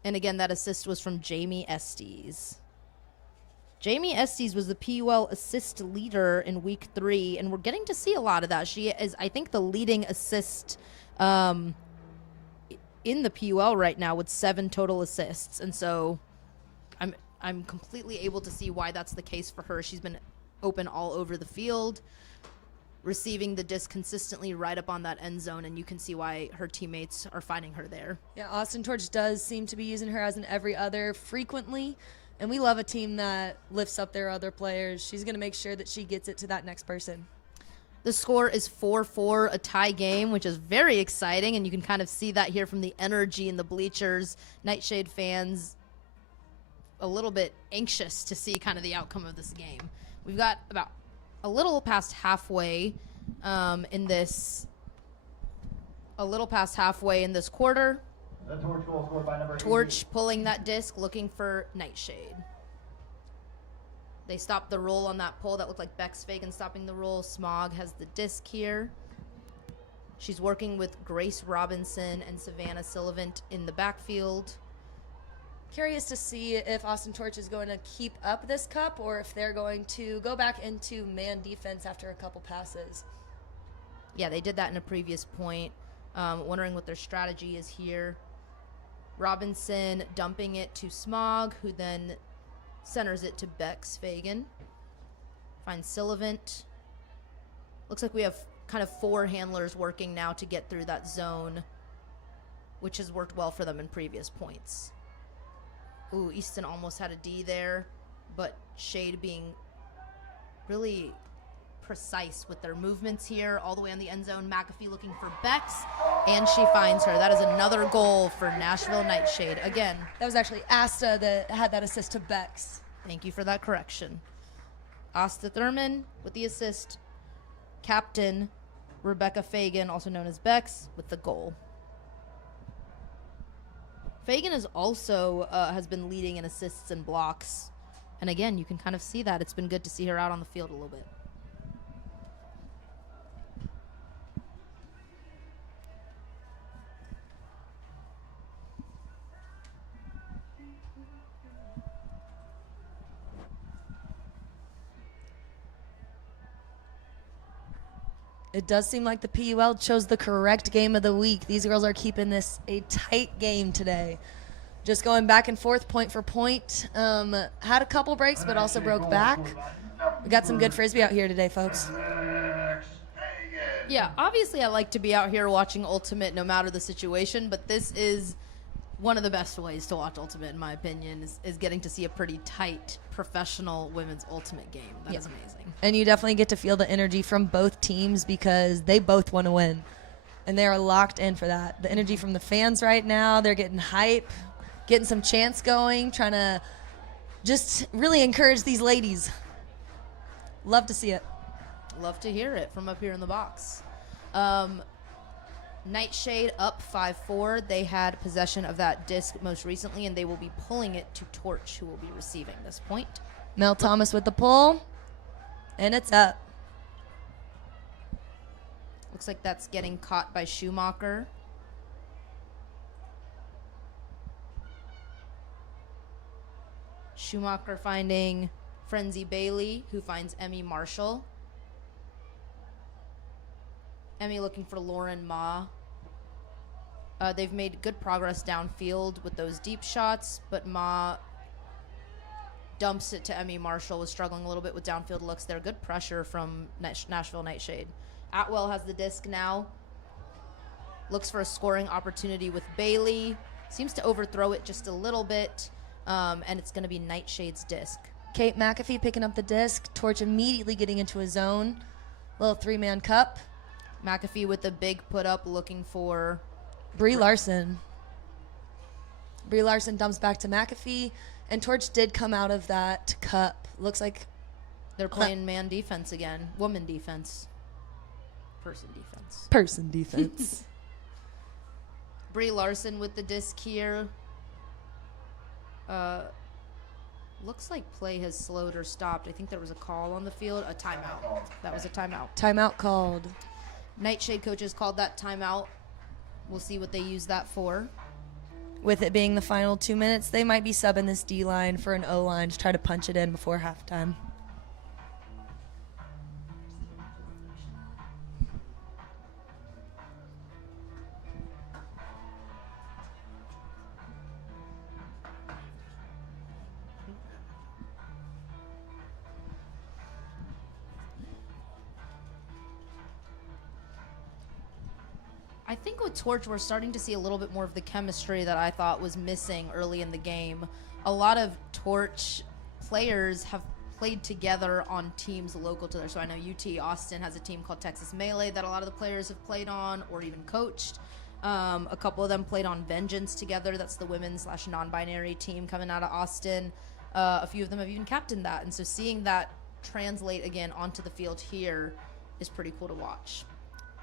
And again, that assist was from Jamie Estes. Jamie Estes was the PUL assist leader in week 3, and we're getting to see a lot of that. She is, I think, the leading assist in the PUL right now with 7 total assists. And so I'm completely able to see why that's the case for her. She's been open all over the field, receiving the disc consistently right up on that end zone, and you can see why her teammates are finding her there. Yeah, Austin Torch does seem to be using her as an every other frequently. And we love a team that lifts up their other players. She's going to make sure that she gets it to that next person. The score is 4-4, a tie game, which is very exciting, and you can kind of see that here from the energy in the bleachers. Nightshade fans a little bit anxious to see kind of the outcome of this game. We've got about a little past halfway in this quarter. The Torch goal scored by number Torch pulling that disc, looking for Nightshade. They stopped the roll on that pull. That looked like Bex Fagan stopping the roll. Smog has the disc here. She's working with Grace Robinson and Savannah Sullivan in the backfield. Curious to see if Austin Torch is going to keep up this cup or if they're going to go back into man defense after a couple passes. Yeah, they did that in a previous point. Wondering what their strategy is here. Robinson dumping it to Smog, who then centers it to Bex Fagan. Finds Sullivan. Looks like we have kind of 4 handlers working now to get through that zone, which has worked well for them in previous points. Ooh, Easton almost had a D there, but Shade being really precise with their movements here, all the way on the end zone. McAfee looking for Bex, and she finds her. That is another goal for Nashville Nightshade. Again, That was actually Asta that had that assist to Bex. thank you for that correction. Asta Thurman with the assist. Captain Rebecca Fagan, also known as Bex, with the goal. Fagan is also has been leading in assists and blocks. And again, you can kind of see that. It's been good to see her out on the field a little bit. It does seem like the PUL chose the correct game of the week. These girls are keeping this a tight game today. Just going back and forth, point for point. Had a couple breaks, but also broke back. We got some good frisbee out here today, folks. Yeah, obviously I like to be out here watching Ultimate no matter the situation, but this is one of the best ways to watch Ultimate, in my opinion, is getting to see a pretty tight, professional women's Ultimate game. That is amazing. And you definitely get to feel the energy from both teams because they both want to win. And they are locked in for that. The energy from the fans right now, they're getting hype, getting some chants going, trying to just really encourage these ladies. Love to see it. Love to hear it from up here in the box. Nightshade up 5-4. They had possession of that disc most recently, and they will be pulling it to Torch, who will be receiving this point. Mel Thomas with the pull, and it's up. Looks like that's getting caught by Schumacher. Schumacher finding Frenzy Bailey, who finds Emmy Marshall. Emmy looking for Lauren Ma. They've made good progress downfield with those deep shots, but Ma dumps it to Emmy Marshall, was struggling a little bit with downfield looks there. Good pressure from Nashville Nightshade. Atwell has the disc now. Looks for a scoring opportunity with Bailey. Seems to overthrow it just a little bit, and it's going to be Nightshade's disc. Kate McAfee picking up the disc. Torch immediately getting into a zone. Little three-man cup. McAfee with the big put up looking for Brie Larson. Brie Larson dumps back to McAfee, and Torch did come out of that cup. Looks like they're playing man defense again. Woman defense. Person defense. person defense. Brie Larson with the disc here. Looks like play has slowed or stopped. I think there was a call on the field. A timeout. That was a timeout. Timeout called. Nightshade coaches called that timeout. We'll see what they use that for. With it being the final 2 minutes, they might be subbing this D-line for an O-line to try to punch it in before halftime. I think with Torch, we're starting to see a little bit more of the chemistry that I thought was missing early in the game. A lot of Torch players have played together on teams local to there. So I know UT Austin has a team called Texas Melee that a lot of the players have played on or even coached. A couple of them played on Vengeance together. That's the women's/non-binary team coming out of Austin. A few of them have even captained that. And so seeing that translate again onto the field here is pretty cool to watch.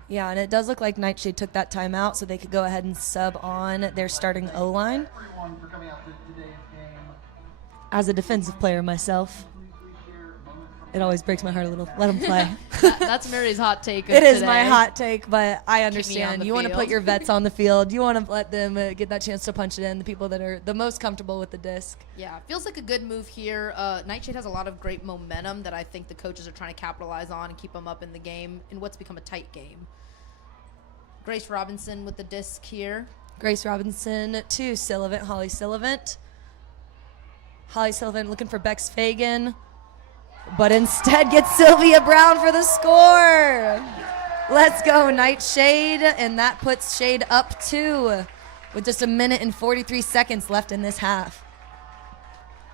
Yeah, and it does look like Nightshade took that timeout so they could go ahead and sub on their starting O-line. Everyone for coming out to today's game. As a defensive player myself, it always breaks my heart a little. Let them play. That's Mary's hot take. It is today. my hot take, but I on understand. the You want to put field. your vets on the field. You want to let them get that chance to punch it in, the people that are the most comfortable with the disc. Yeah, feels like a good move here. Nightshade has a lot of great momentum that I think the coaches are trying to capitalize on and keep them up in the game in what's become a tight game. Grace Robinson with the disc here. Grace Robinson to Sullivan, Holly Sullivan. Holly Sullivan looking for Bex Fagan, but instead gets Sylvia Brown for the score. Let's go, Nightshade, and that puts Shade up 2 with just a minute and 43 seconds left in this half.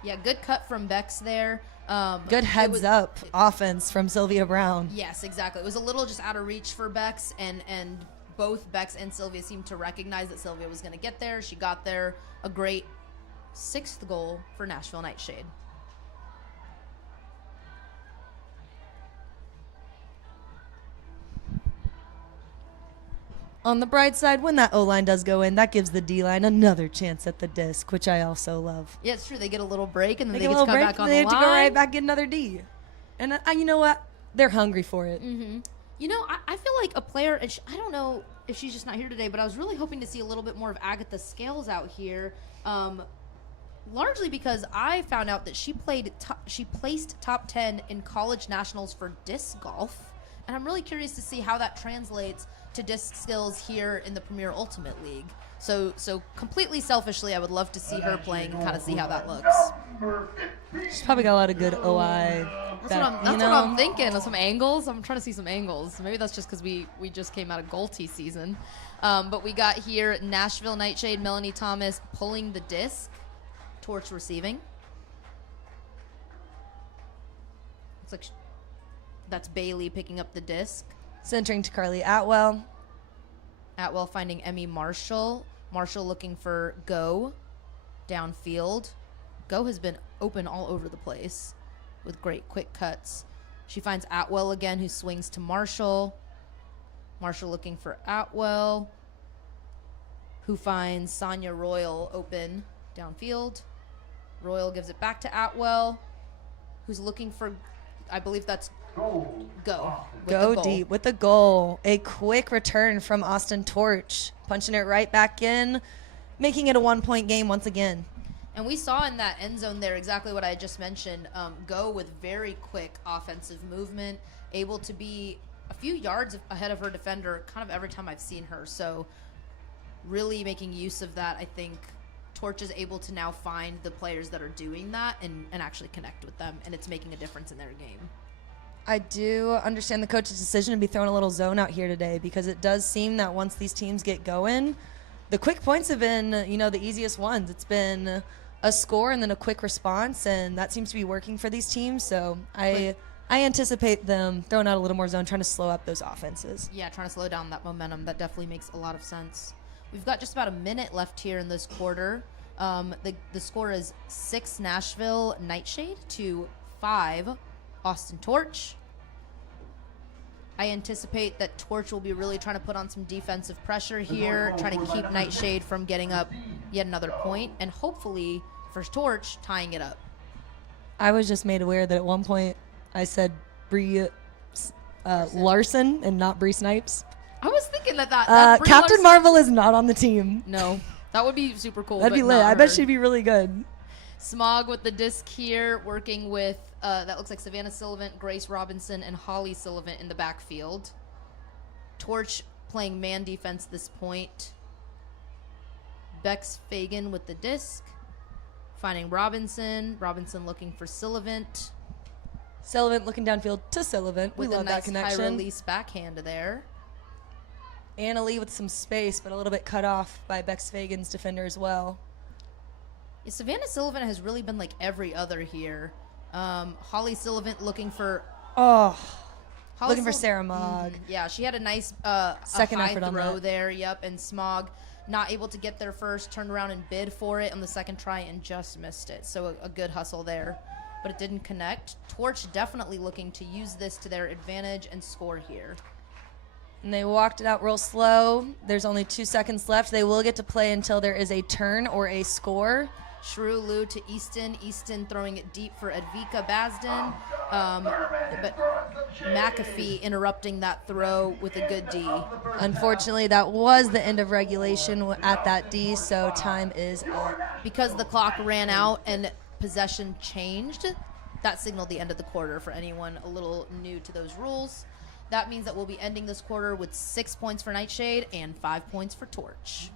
Yeah, good cut from Bex there. Good it heads was- up offense from Sylvia Brown. Yes, exactly. It was a little just out of reach for Bex, and both Bex and Sylvia seemed to recognize that Sylvia was going to get there. She got there. A great 6th goal for Nashville Nightshade. On the bright side, when that O-line does go in, that gives the D-line another chance at the disc, which I also love. Yeah, it's true. They get a little break, and then they Get get a to little come break, back on they the have line. to go right back, get another D. And you know what? They're hungry for it. You know, I feel like a player, and I don't know if she's just not here today, but I was really hoping to see a little bit more of Agatha Scales out here, largely because I found out that she placed top 10 in college nationals for disc golf, and I'm really curious to see how that translates to disc skills here in the Premier Ultimate League. So completely selfishly, I would love to see her playing and kind of see how that looks. She's probably got a lot of good OI. That's what I'm thinking. Some angles. I'm trying to see some angles. Maybe that's just because we just came out of Goalty season. But we got here Nashville Nightshade, Melanie Thomas pulling the disc, Torch receiving. Looks like that's Bailey picking up the disc. Centering to Carly Atwell. Atwell finding Emmy Marshall. Marshall looking for Go downfield. Go has been open all over the place with great quick cuts. She finds Atwell again, who swings to Marshall. Marshall looking for Atwell, who finds Sonia Royal open downfield. Royal gives it back to Atwell, who's looking for, I believe that's Go. With the Go goal. deep with the goal. A quick return from Austin Torch, punching it right back in, making it a 1-point game once again. And we saw in that end zone there exactly what I just mentioned. Go with very quick offensive movement, able to be a few yards ahead of her defender kind of every time I've seen her. So really making use of that, I think Torch is able to now find the players that are doing that and actually connect with them, and it's making a difference in their game. I do understand the coach's decision to be throwing a little zone out here today, because it does seem that once these teams get going, the quick points have been, the easiest ones. It's been a score and then a quick response, and that seems to be working for these teams. So I anticipate them throwing out a little more zone, trying to slow up those offenses. Yeah, trying to slow down that momentum. That definitely makes a lot of sense. We've got just about a minute left here in this quarter. The score is 6 Nashville Nightshade to 5 Austin Torch. I anticipate that Torch will be really trying to put on some defensive pressure here, trying to keep Nightshade from getting up yet another point, and hopefully for Torch, tying it up. I was just made aware that at one point I said Bree Larson and not Bree Snipes. I was thinking that Brie Captain Larson- Marvel is not on the team. No, that would be super cool. That'd be but lit. not I bet her. she'd be really good. Smog with the disc here, working with, that looks like Savannah Sullivan, Grace Robinson, and Holly Sullivan in the backfield. Torch playing man defense this point. Bex Fagan with the disc, finding Robinson. Robinson looking for Sullivan Sullivan looking downfield to Sullivan. We with a love nice that connection. high release backhand there. Anna Lee with some space, but a little bit cut off by Bex Fagan's defender as well. Yeah, Savannah Sullivan has really been like every other here. Holly Sullivan looking for Looking for Sarah Mogg. Yeah, she had a nice Second a high effort on throw that. there. Yep, and Smog not able to get there first, turned around and bid for it on the second try and just missed it. So a good hustle there, but it didn't connect. Torch definitely looking to use this to their advantage and score here. And they walked it out real slow. There's only 2 seconds left. They will get to play until there is a turn or a score. Shrew Liu to Easton. Easton throwing it deep for Advika Basden. But McAfee interrupting that throw with a good D. Unfortunately, that was the end of regulation at that D, so time is up. Because the clock ran out and possession changed, that signaled the end of the quarter for anyone a little new to those rules. That means that we'll be ending this quarter with 6 points for Nightshade and 5 points for Torch.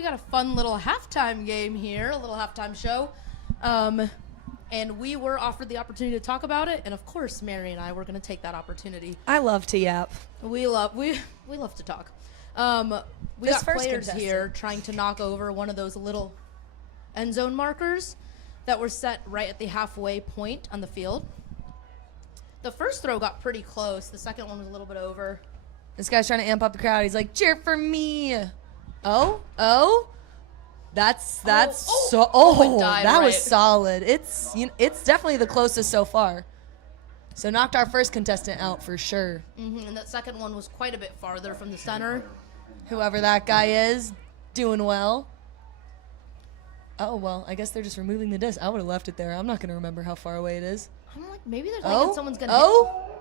We got a fun little halftime game here, a little halftime show. And we were offered the opportunity to talk about it, and of course, Mary and I were going to take that opportunity. I love to yap. We love to talk. We This got first players contestant. here trying to knock over one of those little end zone markers that were set right at the halfway point on the field. The first throw got pretty close. The second one was a little bit over. This guy's trying to amp up the crowd. He's like, cheer for me. Oh. That's it so died that was right. solid. It's definitely the closest so far. So knocked our first contestant out for sure. And that second one was quite a bit farther from the center. Whoever that guy is, doing well. Oh, well, I guess they're just removing the disc. I would have left it there. I'm not going to remember how far away it is. I'm like, maybe they're thinking someone's going to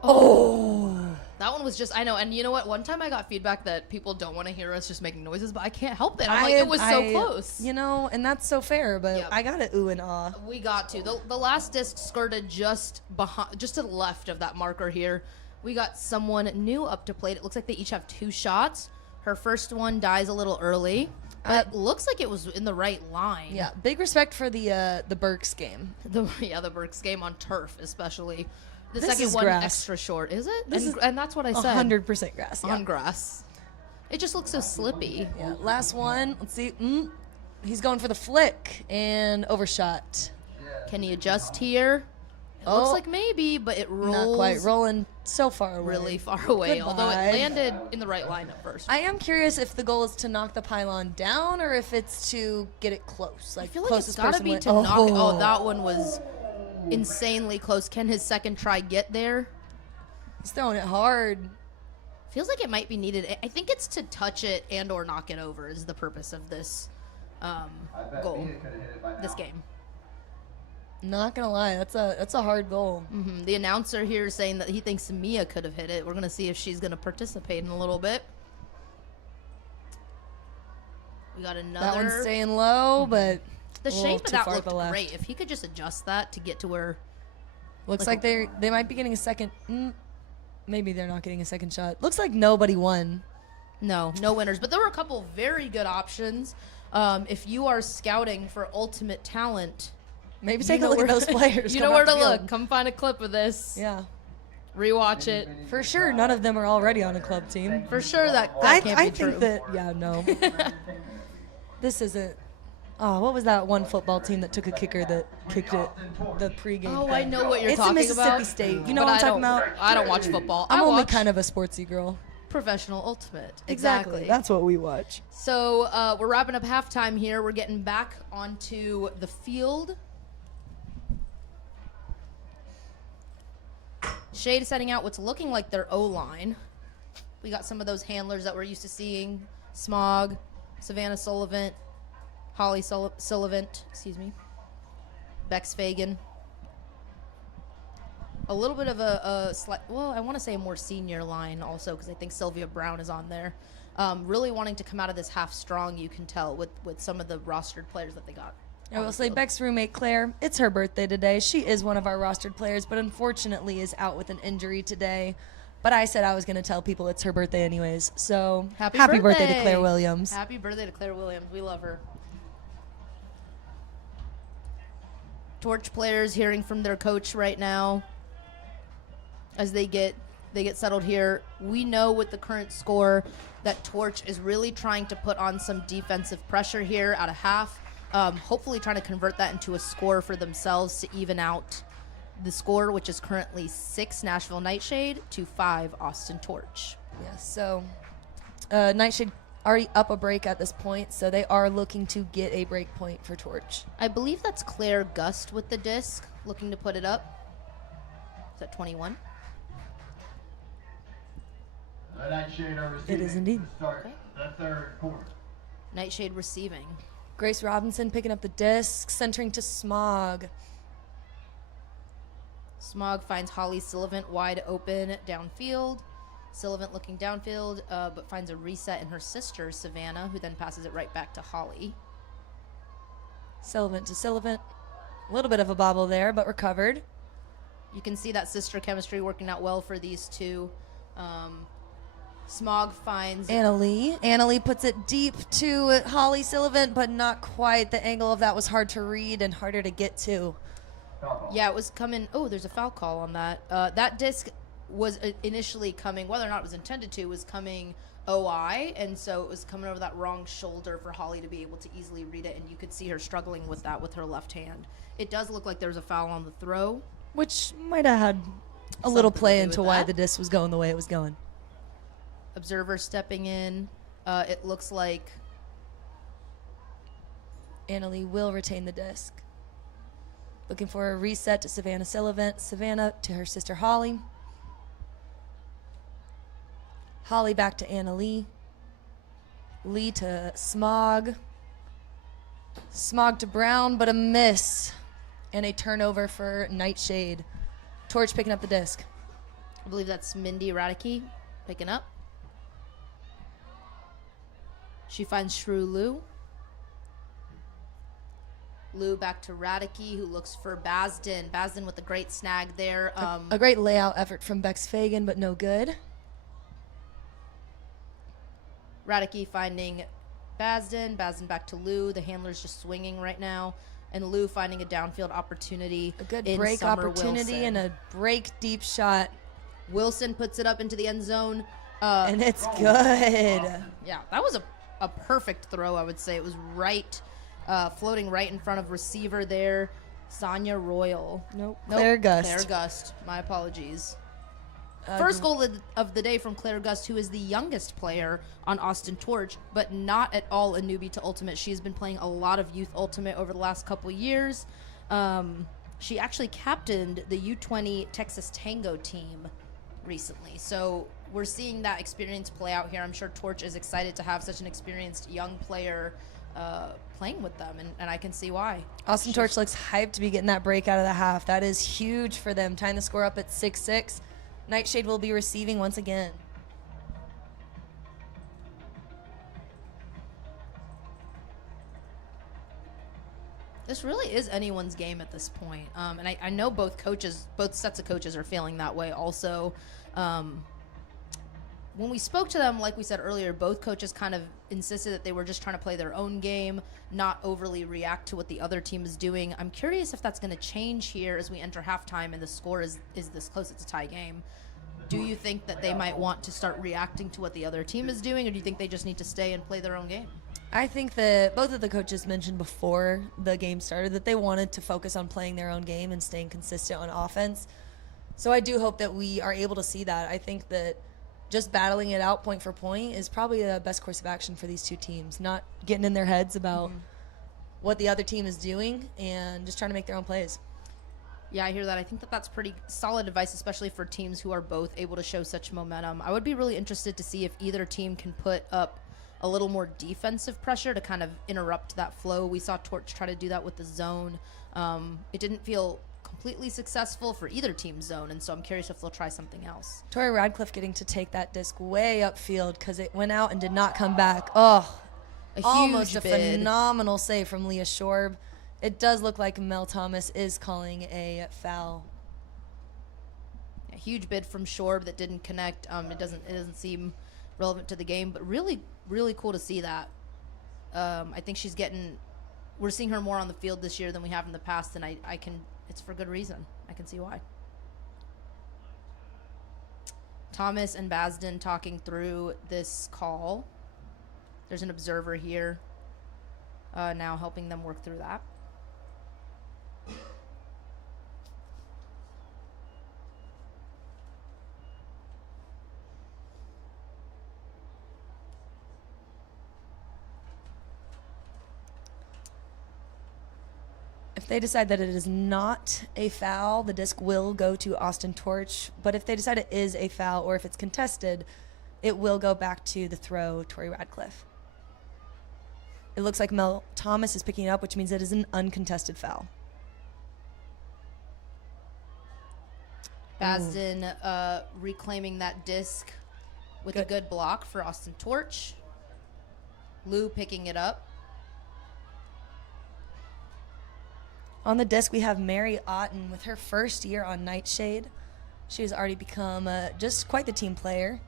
Oh. That one was just, I know, and you know what? One time I got feedback that people don't want to hear us just making noises, but I can't help it. I'm like, it was so close. You know, and that's so fair, but Yep. I got to ooh and ah. We got to. The last disc skirted just to the left of that marker here. We got someone new up to plate. It looks like they each have 2 shots. Her first one dies a little early, but it looks like it was in the right line. Yeah, big respect for the Burks game. The Burks game on turf, especially. The This second is one grass. extra short, is it? This is and that's what I said. 100% grass. Yeah. On grass. It just looks so slippy. Yeah, last one. Let's see. He's going for the flick and overshot. Can he adjust here? It looks like maybe, but it rolls Not quite rolling so far away. really far away, although Goodbye. it landed in the right line at first. I am curious if the goal is to knock the pylon down or if it's to get it close. I Like feel like it's closest got to person be win. to knock. Oh, that one was insanely close. Can his second try get there? He's throwing it hard. Feels like it might be needed. I think it's to touch it and or knock it over is the purpose of this goal, this game. Not gonna lie, that's a hard goal. The announcer here is saying that he thinks Mia could have hit it. We're gonna see if she's gonna participate in a little bit. We got another. That one's staying low, but The a little shape of too that far to looked the left. great. If he could just adjust that to get to where. Looks like they might be getting a second. Maybe they're not getting a second shot. Looks like nobody won. No winners. But there were a couple very good options. If you are scouting for ultimate talent, Maybe take a look at those players. You know coming where off to the look. field. Come find a clip of this. Yeah, Rewatch it. for sure. None of them are already on a club team. For sure that I can't be true. think that. Yeah, no. This isn't. Oh, what was that one football team that took a kicker that kicked it? The pregame. Oh, thing? I know what you're It's talking the Mississippi about. State. You know But what I'm I talking don't- about? I don't watch football. I'm I only watch kind of a sportsy girl. professional ultimate. That's what we watch. So we're wrapping up halftime here. We're getting back onto the field. Shade is setting out what's looking like their O-line. We got some of those handlers that we're used to seeing. Smog, Savannah Sullivan, Holly Sullivan, Bex Fagan. A little bit of a slight, well, I want to say a more senior line also because I think Sylvia Brown is on there. Really wanting to come out of this half strong, you can tell, with some of the rostered players that they got. I will say Beck's roommate, Claire, it's her birthday today. She is one of our rostered players, but unfortunately is out with an injury today. But I said I was going to tell people it's her birthday anyways. So happy birthday to Claire Williams. Happy birthday to Claire Williams. We love her. Torch players hearing from their coach right now as they get settled here. We know with the current score that Torch is really trying to put on some defensive pressure here out of half. Hopefully trying to convert that into a score for themselves to even out the score, which is currently 6 Nashville Nightshade to 5 Austin Torch. Yes, so Nightshade already up a break at this point, so they are looking to get a break point for Torch. I believe that's Claire Gust with the disc, looking to put it up. Is that 21? The Nightshade are receiving It is indeed. to start the third quarter. Nightshade receiving. Grace Robinson picking up the disc, centering to Smog. Smog finds Holly Sullivan wide open downfield. Sullivan looking downfield, but finds a reset in her sister, Savannah, who then passes it right back to Holly. Sullivan to Sullivan. A little bit of a bobble there, but recovered. You can see that sister chemistry working out well for these two. Smog finds Anna Lee puts it deep to Holly Sullivan, but not quite. The angle of that was hard to read and harder to get to. Yeah, it was coming. Oh, there's a foul call on that. That disc was initially coming, whether or not it was intended to, was coming OI, and so it was coming over that wrong shoulder for Holly to be able to easily read it, and you could see her struggling with that with her left hand. It does look like there was a foul on the throw, which might have had a little Something play to do into with why that. the disc was going the way it was going. Observer stepping in. It looks like Anna Lee will retain the disc. Looking for a reset to Savannah Sullivan. Savannah to her sister Holly. Holly back to Anna Lee. Lee to Smog. Smog to Brown, but a miss. And a turnover for Nightshade. Torch picking up the disc. I believe that's Mindy Radicke picking up. She finds Shrew Lou. Lou back to Radicke, who looks for Basden. Basden with a great snag there. A great layout effort from Bex Fagan, but no good. Radicke finding Basden. Basden back to Lou. The handler's just swinging right now. And Lou finding a downfield opportunity. A good in break Summer opportunity Wilson. and a break deep shot. Wilson puts it up into the end zone. And it's good. Yeah, that was a perfect throw, I would say. It was right, floating right in front of receiver there. Sonia Royal. Nope. Claire Gust. Claire Gust. My apologies. First goal of the day from Claire Gust, who is the youngest player on Austin Torch, but not at all a newbie to Ultimate. She's been playing a lot of youth Ultimate over the last couple years. She actually captained the U20 Texas Tango team recently. So we're seeing that experience play out here. I'm sure Torch is excited to have such an experienced young player playing with them, and I can see why. Austin Torch looks hyped to be getting that break out of the half. That is huge for them. Tying the score up at 6-6. Nightshade will be receiving once again. This really is anyone's game at this point. And I know both sets of coaches are feeling that way also. When we spoke to them, like we said earlier, both coaches kind of insisted that they were just trying to play their own game, not overly react to what the other team is doing. I'm curious if that's going to change here as we enter halftime and the score is this close. It's a tie game. Do you think that they might want to start reacting to what the other team is doing, or do you think they just need to stay and play their own game? I think that both of the coaches mentioned before the game started that they wanted to focus on playing their own game and staying consistent on offense. So I do hope that we are able to see that. I think that just battling it out point for point is probably the best course of action for these two teams, not getting in their heads about what the other team is doing and just trying to make their own plays. Yeah, I hear that. I think that that's pretty solid advice, especially for teams who are both able to show such momentum. I would be really interested to see if either team can put up a little more defensive pressure to kind of interrupt that flow. We saw Torch try to do that with the zone. It didn't feel completely successful for either team's zone, and so I'm curious if they'll try something else. Tori Radcliffe getting to take that disc way upfield because it went out and did not come back. Oh, almost a phenomenal save from Leah Shorb. It does look like Mel Thomas is calling a foul. A huge bid from Shorb that didn't connect. It doesn't seem relevant to the game, but really, really cool to see that. I think we're seeing her more on the field this year than we have in the past, and it's for good reason. I can see why. Thomas and Basden talking through this call. There's an observer here now helping them work through that. If they decide that it is not a foul, the disc will go to Austin Torch. But if they decide it is a foul or if it's contested, it will go back to the throw, Tori Radcliffe. It looks like Mel Thomas is picking it up, which means it is an uncontested foul. Basden reclaiming that disc with a good block for Austin Torch. Lou picking it up. On the disc, we have Mary Otten with her first year on Nightshade. She has already become just quite the team player.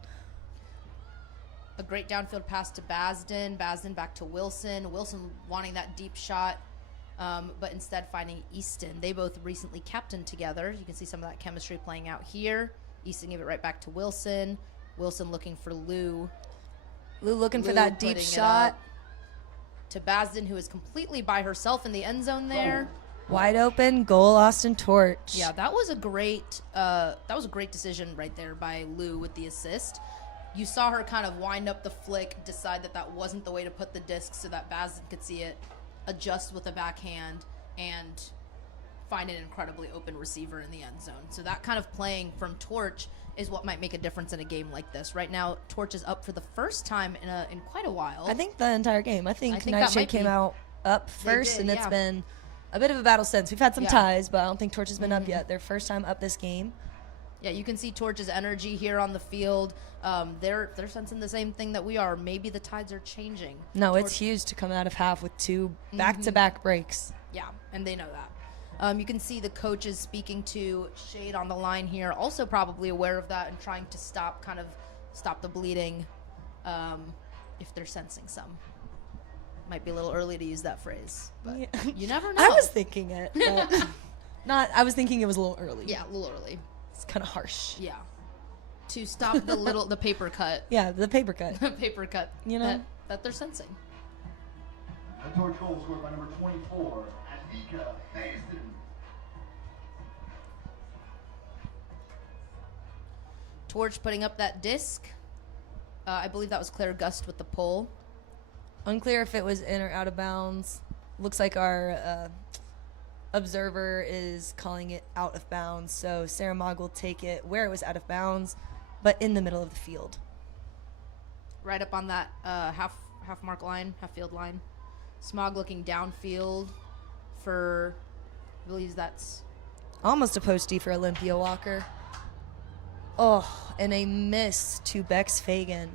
A great downfield pass to Basden. Basden back to Wilson. Wilson wanting that deep shot, but instead finding Easton. They both recently captained together. You can see some of that chemistry playing out here. Easton gave it right back to Wilson. Wilson looking for Lou. Lou looking for that deep shot. To Basden, who is completely by herself in the end zone there. Wide open, goal, Austin Torch. Yeah, that was a great decision right there by Lou with the assist. You saw her kind of wind up the flick, decide that that wasn't the way to put the disc so that Basden could see it, adjust with a backhand, and find an incredibly open receiver in the end zone. So that kind of playing from Torch is what might make a difference in a game like this. Right now, Torch is up for the first time in quite a while. I think the entire game. I think that Nightshade might came be. out up first, did, and it's yeah. been a bit of a battle since. We've had some Yeah. ties, but I don't think Torch has been up yet. Their first time up this game. Yeah, you can see Torch's energy here on the field. They're sensing the same thing that we are. Maybe the tides are changing. No, Torch- it's huge to come out of half with two back-to-back breaks. Yeah, and they know that. You can see the coaches speaking to Shade on the line here, also probably aware of that and trying to stop the bleeding if they're sensing some. Might be a little early to use that phrase, but Yeah. you never know. I was thinking it, but I was thinking it was a little early. Yeah, a little early. It's kind of harsh. Yeah. To stop the paper cut. Yeah, the paper cut. Paper cut. You know? that they're sensing. The Torch goal was scored by number 24, Anika Basden. Torch putting up that disc. I believe that was Claire Gust with the pull. Unclear if it was in or out of bounds. Looks like our observer is calling it out of bounds. So Sarah Mogg will take it where it was out of bounds, but in the middle of the field. Right up on that half mark line, half field line. Smog looking downfield for, I believe that's Almost a postie for Olympia Walker. Oh, and a miss to Bex Fagan.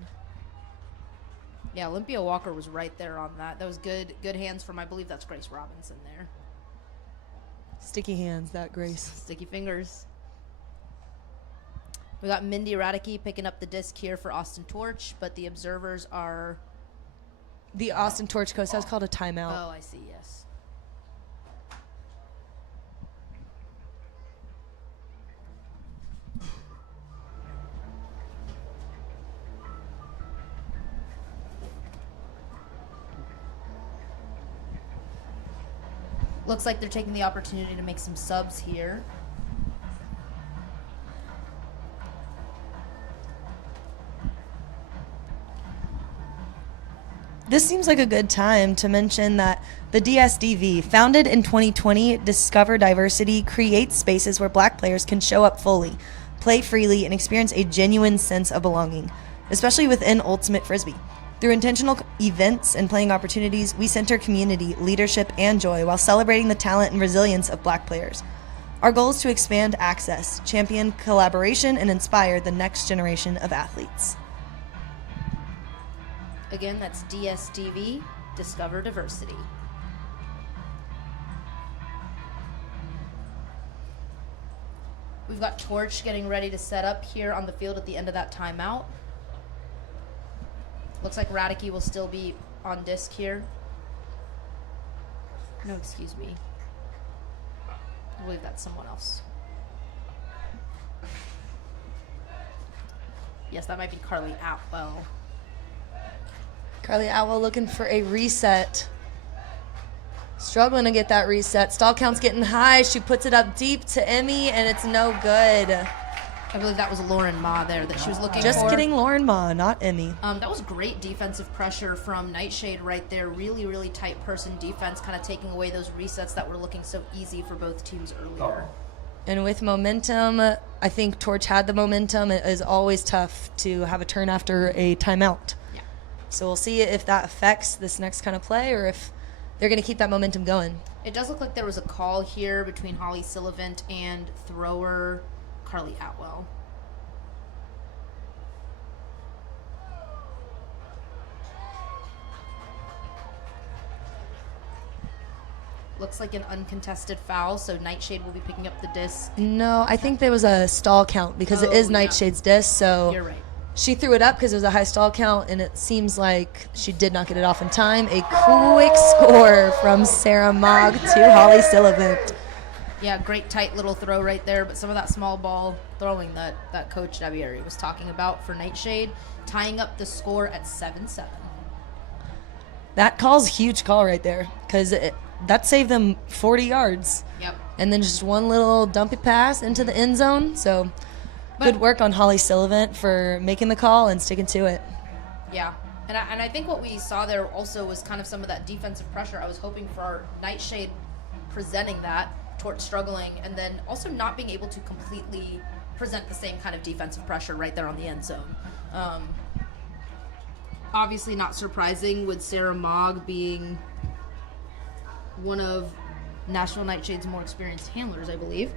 Yeah, Olympia Walker was right there on that. That was good hands from, I believe that's Grace Robinson there. Sticky hands, that Grace. Sticky fingers. We got Mindy Radicke picking up the disc here for Austin Torch, but the observers are... The Austin Torch coach, that was called a timeout. Oh, I see, yes. Looks like they're taking the opportunity to make some subs here. This seems like a good time to mention that the DSDV, founded in 2020, Discover Diversity, creates spaces where Black players can show up fully, play freely, and experience a genuine sense of belonging, especially within Ultimate Frisbee. Through intentional events and playing opportunities, we center community, leadership, and joy while celebrating the talent and resilience of Black players. Our goal is to expand access, champion collaboration, and inspire the next generation of athletes. Again, that's DSDV, Discover Diversity. We've got Torch getting ready to set up here on the field at the end of that timeout. Looks like Radicke will still be on disc here. No, excuse me. I believe that's someone else. Yes, that might be Carly Atwell. Carly Atwell looking for a reset. Struggling to get that reset. Stall count's getting high. She puts it up deep to Emmy, and it's no good. I believe that was Lauren Ma there that she was looking Just for. kidding, Lauren Ma, not Emmy. That was great defensive pressure from Nightshade right there. Really, really tight person defense, kind of taking away those resets that were looking so easy for both teams earlier. And with momentum, I think Torch had the momentum. It is always tough to have a turn after a timeout. Yeah. So we'll see if that affects this next kind of play or if they're going to keep that momentum going. It does look like there was a call here between Holly Sullivan and thrower Carly Atwell. Looks like an uncontested foul, so Nightshade will be picking up the disc. No, I think there was a stall count because it is Oh, yeah. Nightshade's disc, so You're right. She threw it up because it was a high stall count, and it seems like she did not get it off in time. A quick score from Sarah Mogg to Holly Sullivan. Yeah, great tight little throw right there, but some of that small ball throwing that Coach Debieri was talking about for Nightshade, tying up the score at 7-7. That call's a huge call right there because that saved them 40 yards. Yep. And then just one little dumpy pass into the end zone. So good work on Holly Sullivan for making the call and sticking to it. Yeah. And I think what we saw there also was kind of some of that defensive pressure. I was hoping for our Nightshade presenting that, Torch struggling, and then also not being able to completely present the same kind of defensive pressure right there on the end zone. Obviously not surprising with Sarah Mogg being one of Nashville Nightshade's more experienced handlers, I believe.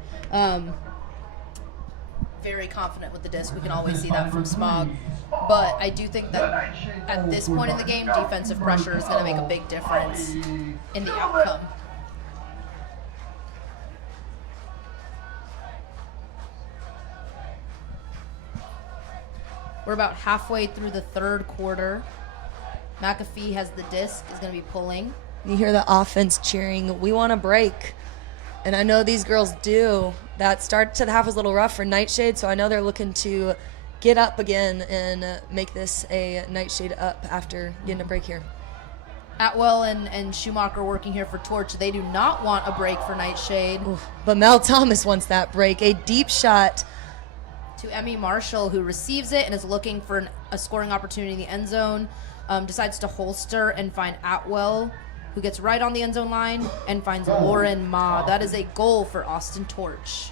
Very confident with the disc. We can always see that from Smog. But I do think that at this point in the game, defensive pressure is going to make a big difference in the outcome. We're about halfway through the third quarter. McAfee has the disc, is going to be pulling. You hear the offense cheering, "We want a break." And I know these girls do. That start to the half was a little rough for Nightshade, so I know they're looking to get up again and make this a Nightshade up after getting a break here. Atwell and Schumacher working here for Torch. They do not want a break for Nightshade. Oof. But Mel Thomas wants that break. A deep shot to Emmy Marshall, who receives it and is looking for a scoring opportunity in the end zone. Decides to holster and find Atwell, who gets right on the end zone line and finds Lauren Ma. That is a goal for Austin Torch.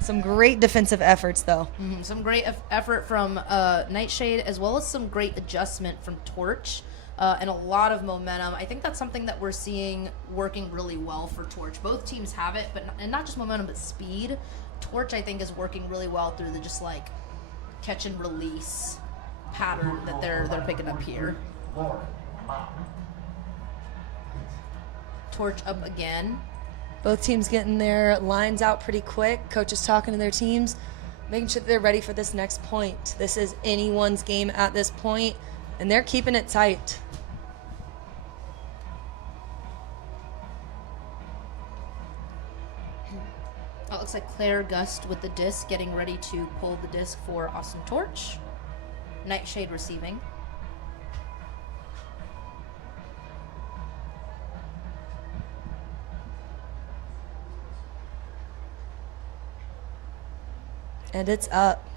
Some great defensive efforts, though. Some great effort from Nightshade, as well as some great adjustment from Torch, and a lot of momentum. I think that's something that we're seeing working really well for Torch. Both teams have it, and not just momentum, but speed. Torch, I think, is working really well through the just like catch and release pattern that they're picking up here. Torch up again. Both teams getting their lines out pretty quick. Coaches talking to their teams, making sure that they're ready for this next point. This is anyone's game at this point, and they're keeping it tight. It looks like Claire Gust with the disc, getting ready to pull the disc for Austin Torch. Nightshade receiving. And it's up.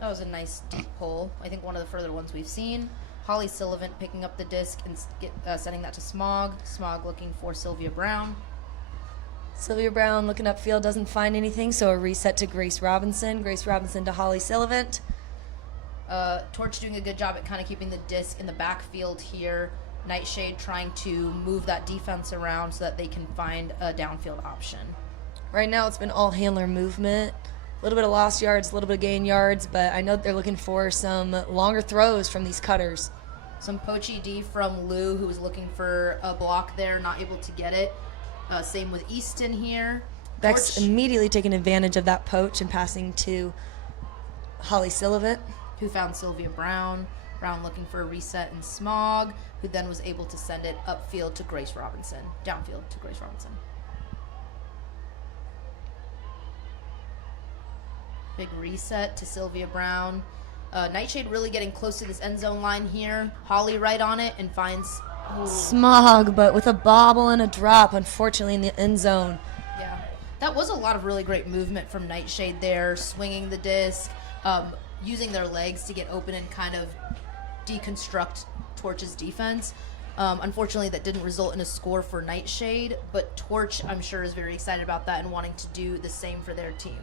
That was a nice deep pull. I think one of the further ones we've seen. Holly Sullivan picking up the disc and sending that to Smog. Smog looking for Sylvia Brown. Sylvia Brown looking upfield, doesn't find anything, so a reset to Grace Robinson. Grace Robinson to Holly Sullivan. Torch doing a good job at kind of keeping the disc in the backfield here. Nightshade trying to move that defense around so that they can find a downfield option. Right now it's been all handler movement. A little bit of lost yards, a little bit of gain yards, but I know they're looking for some longer throws from these cutters. Some poachy D from Lou, who was looking for a block there, not able to get it. Same with Easton here. Beck's immediately taking advantage of that poach and passing to Holly Sullivan, who found Sylvia Brown. Brown looking for a reset in Smog, who then was able to send it upfield to Grace Robinson, downfield to Grace Robinson. Big reset to Sylvia Brown. Nightshade really getting close to this end zone line here. Holly right on it and finds Smog, but with a bobble and a drop, unfortunately, in the end zone. Yeah, that was a lot of really great movement from Nightshade there, swinging the disc, using their legs to get open and kind of deconstruct Torch's defense. Unfortunately, that didn't result in a score for Nightshade, but Torch, I'm sure, is very excited about that and wanting to do the same for their team.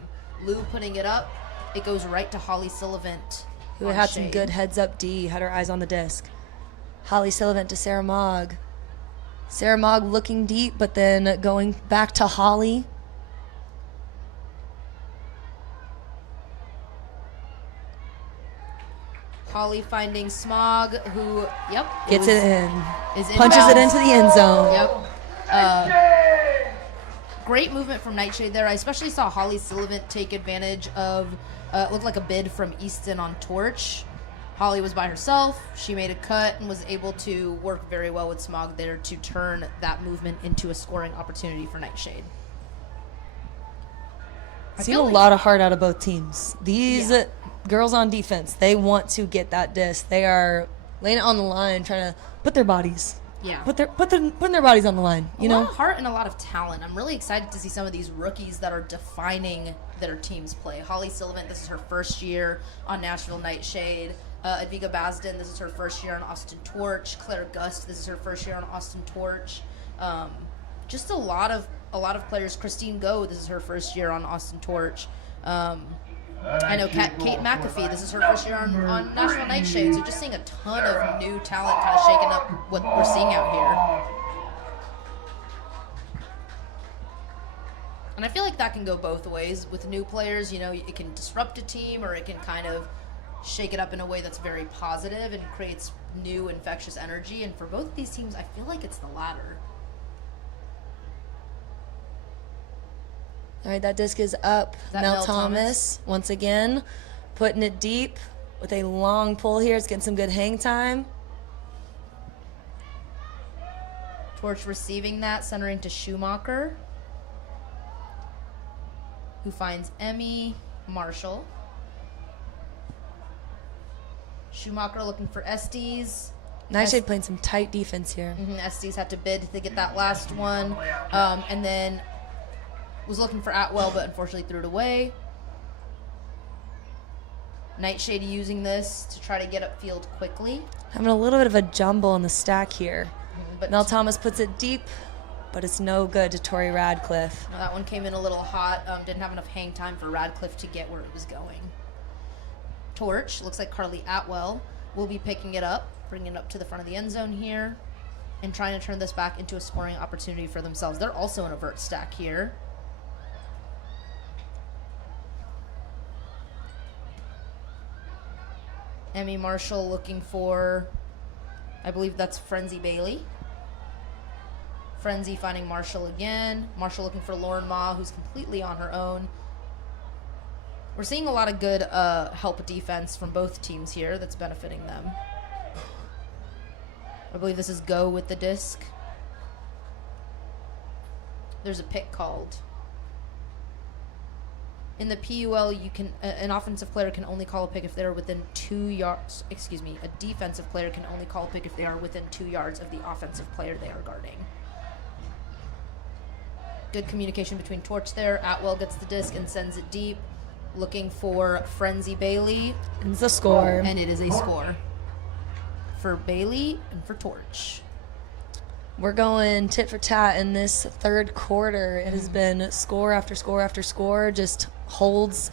Lou putting it up, it goes right to Holly Sullivan. Who had some good heads-up D, had her eyes on the disc. Holly Sullivan to Sarah Mogg. Sarah Mogg looking deep, but then going back to Holly. Holly finding Smog, who, gets it in. Is punches it into the end zone. Yep. Great movement from Nightshade there. I especially saw Holly Sullivan take advantage of, it looked like a bid from Easton on Torch. Holly was by herself. She made a cut and was able to work very well with Smog there to turn that movement into a scoring opportunity for Nightshade. I've seen a lot of heart out of both teams. These girls on defense, they want to get that disc. They are laying it on the line, trying to put their bodies. Yeah. Putting their bodies on the line, you know? A lot of heart and a lot of talent. I'm really excited to see some of these rookies that are defining their team's play. Holly Sullivan, this is her first year on Nashville Nightshade. Advika Basden, this is her first year on Austin Torch. Claire Gust, this is her first year on Austin Torch. Just a lot of players. Christine Go, this is her first year on Austin Torch. I know Kate McAfee, this is her first year on Nashville Nightshade. So just seeing a ton of new talent kind of shaking up what we're seeing out here. And I feel like that can go both ways with new players. You know, it can disrupt a team, or it can kind of shake it up in a way that's very positive and creates new infectious energy. And for both of these teams, I feel like it's the latter. All right, that disc is up. Mel Thomas, once again, putting it deep with a long pull here. It's getting some good hang time. Torch receiving that, centering to Schumacher, who finds Emmy Marshall. Schumacher looking for Estes. Nightshade playing some tight defense here. Estes had to bid to get that last one. And then was looking for Atwell, but unfortunately threw it away. Nightshade using this to try to get upfield quickly. Having a little bit of a jumble in the stack here. But Mel Thomas puts it deep, but it's no good to Tori Radcliffe. That one came in a little hot. Didn't have enough hang time for Radcliffe to get where it was going. Torch, looks like Carly Atwell will be picking it up, bringing it up to the front of the end zone here, and trying to turn this back into a scoring opportunity for themselves. They're also in a vert stack here. Emmy Marshall looking for, I believe that's Frenzy Bailey. Frenzy finding Marshall again. Marshall looking for Lauren Ma, who's completely on her own. We're seeing a lot of good help defense from both teams here that's benefiting them. I believe this is Go with the disc. There's a pick called. In the PUL, you can an offensive player can only call a pick if they're within 2 yards. Excuse me, a defensive player can only call a pick if they are within 2 yards of the offensive player they are guarding. Good communication between Torch there. Atwell gets the disc and sends it deep, looking for Frenzy Bailey. It's a score. And it is a score for Bailey and for Torch. We're going tit for tat in this third quarter. It has been score after score after score, just holds,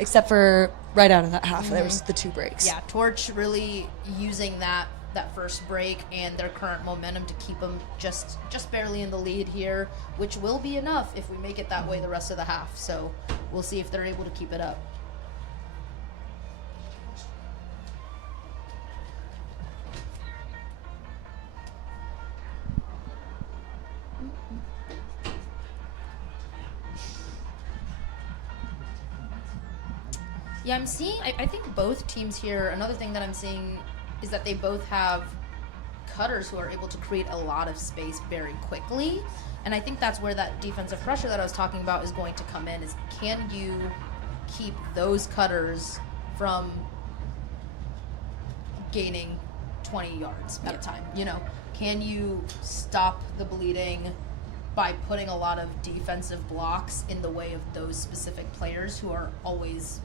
except for right out of that half. There was the 2 breaks. Yeah, Torch really using that first break and their current momentum to keep them just barely in the lead here, which will be enough if we make it that way the rest of the half. So we'll see if they're able to keep it up. Yeah, I'm seeing, I think both teams here, another thing that I'm seeing is that they both have cutters who are able to create a lot of space very quickly. And I think that's where that defensive pressure that I was talking about is going to come in, is can you keep those cutters from gaining 20 yards at a time? You know, can you stop the bleeding by putting a lot of defensive blocks in the way of those specific players who are always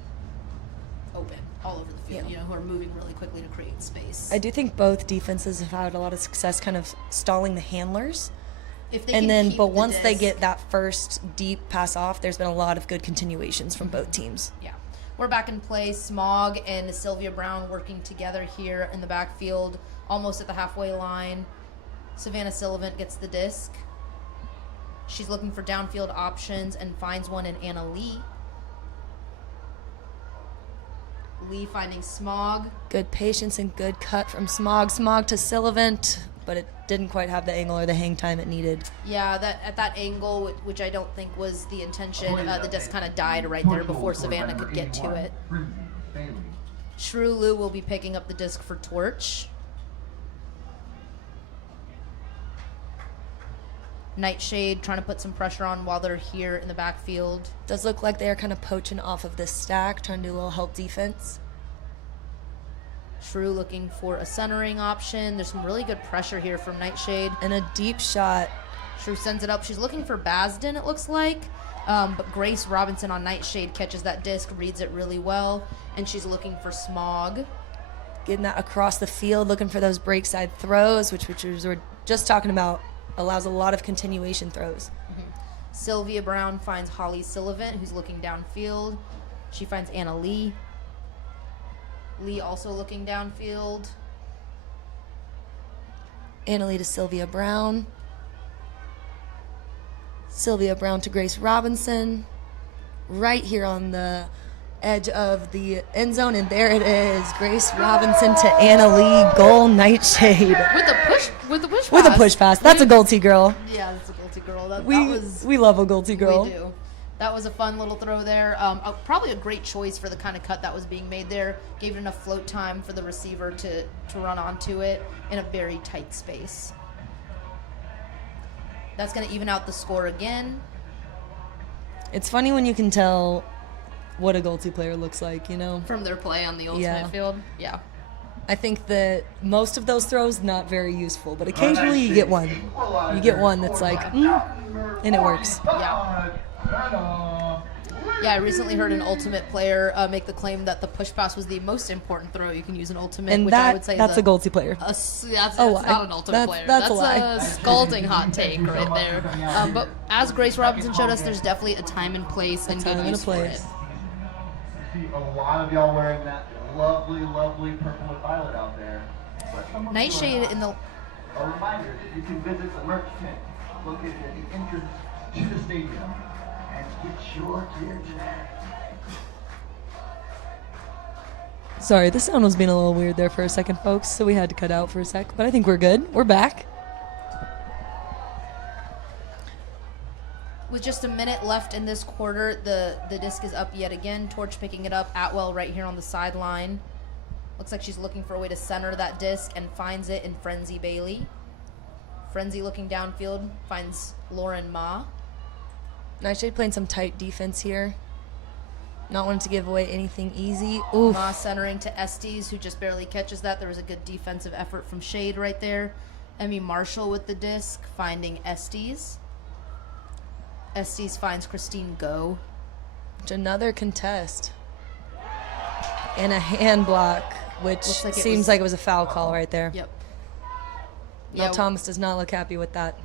open all over the field, you know, who are moving really quickly to create space. I do think both defenses have had a lot of success kind of stalling the handlers. If they and can then, keep but the once they disc- get that first deep pass off, there's been a lot of good continuations from both teams. Yeah. We're back in play. Smog and Sylvia Brown working together here in the backfield, almost at the halfway line. Savannah Sullivan gets the disc. She's looking for downfield options and finds one in Anna Lee. Lee finding Smog. Good patience and good cut from Smog. Smog to Sullivan, but it didn't quite have the angle or the hang time it needed. Yeah, that at that angle, which I don't think was the intention, the disc kind of died right there before Savannah could get to it. Shrew Lu will be picking up the disc for Torch. Nightshade trying to put some pressure on while they're here in the backfield. Does look like they're kind of poaching off of this stack, trying to do a little help defense. Shrew looking for a centering option. There's some really good pressure here from Nightshade. And a deep shot. Shrew sends it up. She's looking for Basden, it looks like. But Grace Robinson on Nightshade catches that disc, reads it really well, and she's looking for Smog. Getting that across the field, looking for those break side throws, which we were just talking about. Allows a lot of continuation throws. Sylvia Brown finds Holly Sullivan, who's looking downfield. She finds Anna Lee. Lee also looking downfield. Anna Lee to Sylvia Brown. Sylvia Brown to Grace Robinson. Right here on the edge of the end zone, and there it is. Grace Robinson to Anna Lee, goal, Nightshade. With the push pass. With a push pass. That's a Goldie girl. Yeah, that's a Goldie girl. We love a Goldie girl. We do. That was a fun little throw there. Probably a great choice for the kind of cut that was being made there. Gave it enough float time for the receiver to run onto it in a very tight space. That's going to even out the score again. It's funny when you can tell what a Goldie player looks like, you know? From their play on the ultimate field. Yeah. I think that most of those throws not very useful, but occasionally you get one. You get one that's like, and it works. Yeah. Yeah, I recently heard an ultimate player make the claim that the push pass was the most important throw you can use in ultimate, and which I would say that's a Goldie player. That's not an ultimate player. That's a scalding hot take right there. But as Grace Robinson showed us, there's definitely a time and place and good use for it. See a lot of y'all wearing that lovely, lovely purple and violet out there. Nightshade in the... A reminder, you can visit the merch tent located at the entrance to the stadium and get your gear today. Sorry, the sound was being a little weird there for a second, folks, so we had to cut out for a sec, but I think we're good. We're back. With just a minute left in this quarter, the disc is up yet again. Torch picking it up. Atwell right here on the sideline. Looks like she's looking for a way to center that disc and finds it in Frenzy Bailey. Frenzy looking downfield, finds Lauren Ma. Nightshade playing some tight defense here. Not wanting to give away anything easy. Oof. Ma centering to Estes, who just barely catches that. There was a good defensive effort from Shade right there. Emmy Marshall with the disc, finding Estes. Estes finds Christine Go. Another contest. And a hand block, which seems like it was a foul call right there. Yep. Now Thomas does not look happy with that.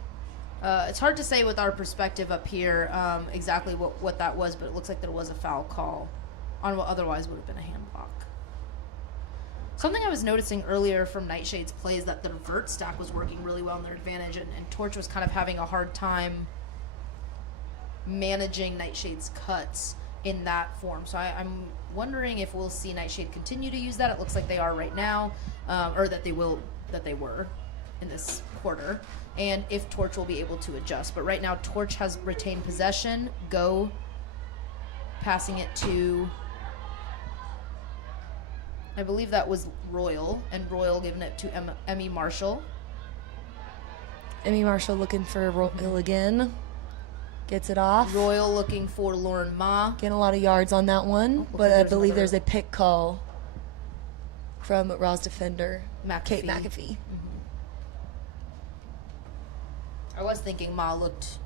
It's hard to say with our perspective up here exactly what that was, but it looks like there was a foul call on what otherwise would have been a hand block. Something I was noticing earlier from Nightshade's play is that the vert stack was working really well in their advantage, and Torch was kind of having a hard time managing Nightshade's cuts in that form. So I'm wondering if we'll see Nightshade continue to use that. It looks like they are right now, or that they were in this quarter, and if Torch will be able to adjust. But right now, Torch has retained possession. Go passing it to, I believe that was Royal, and Royal giving it to Emmy Marshall. Emmy Marshall looking for Royal again. Gets it off. Royal looking for Lauren Ma. Getting a lot of yards on that one, but I believe there's a pick call from Raw's defender, Kate McAfee. I was thinking Ma looked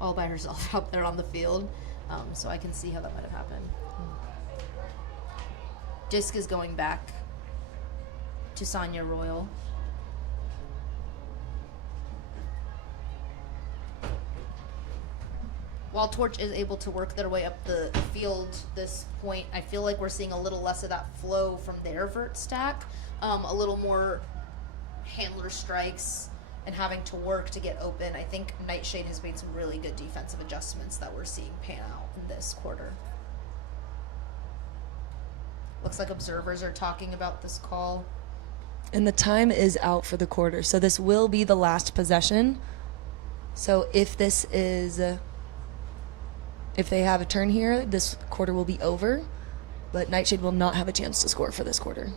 all by herself out there on the field, so I can see how that might have happened. Disc is going back to Sonia Royal. While Torch is able to work their way up the field this point, I feel like we're seeing a little less of that flow from their vert stack, a little more handler strikes and having to work to get open. I think Nightshade has made some really good defensive adjustments that we're seeing pan out in this quarter. Looks like observers are talking about this call. And the time is out for the quarter. So this will be the last possession. So if they have a turn here, this quarter will be over. But Nightshade will not have a chance to score for this quarter.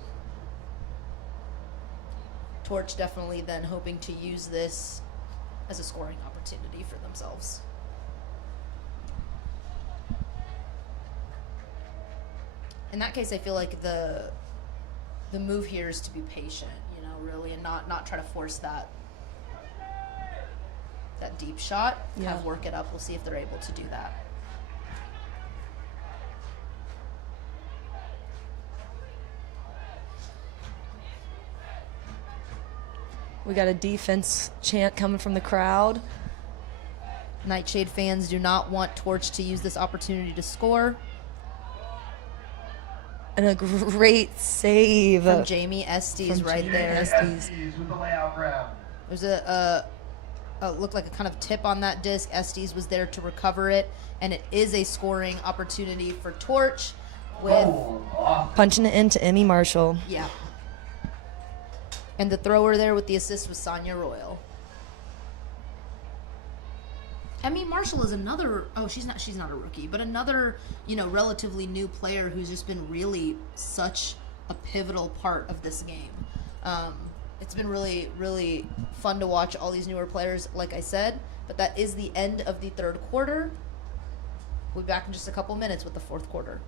Torch definitely then hoping to use this as a scoring opportunity for themselves. In that case, I feel like the move here is to be patient, you know, really, and not try to force that deep shot. Yeah. Kind of work it up. We'll see if they're able to do that. We got a defense chant coming from the crowd. Nightshade fans do not want Torch to use this opportunity to score. And a great save From Jamie Estes right there. Estes. With the layout grab. There's looked like a kind of tip on that disc. Estes was there to recover it, and it is a scoring opportunity for Torch with Punching it into Emmy Marshall. yeah. And the thrower there with the assist was Sonia Royal. Emmy Marshall is another, she's not a rookie, but another, you know, relatively new player who's just been really such a pivotal part of this game. It's been really, really fun to watch all these newer players, like I said, but that is the end of the third quarter. We'll be back in just a couple minutes with the fourth quarter.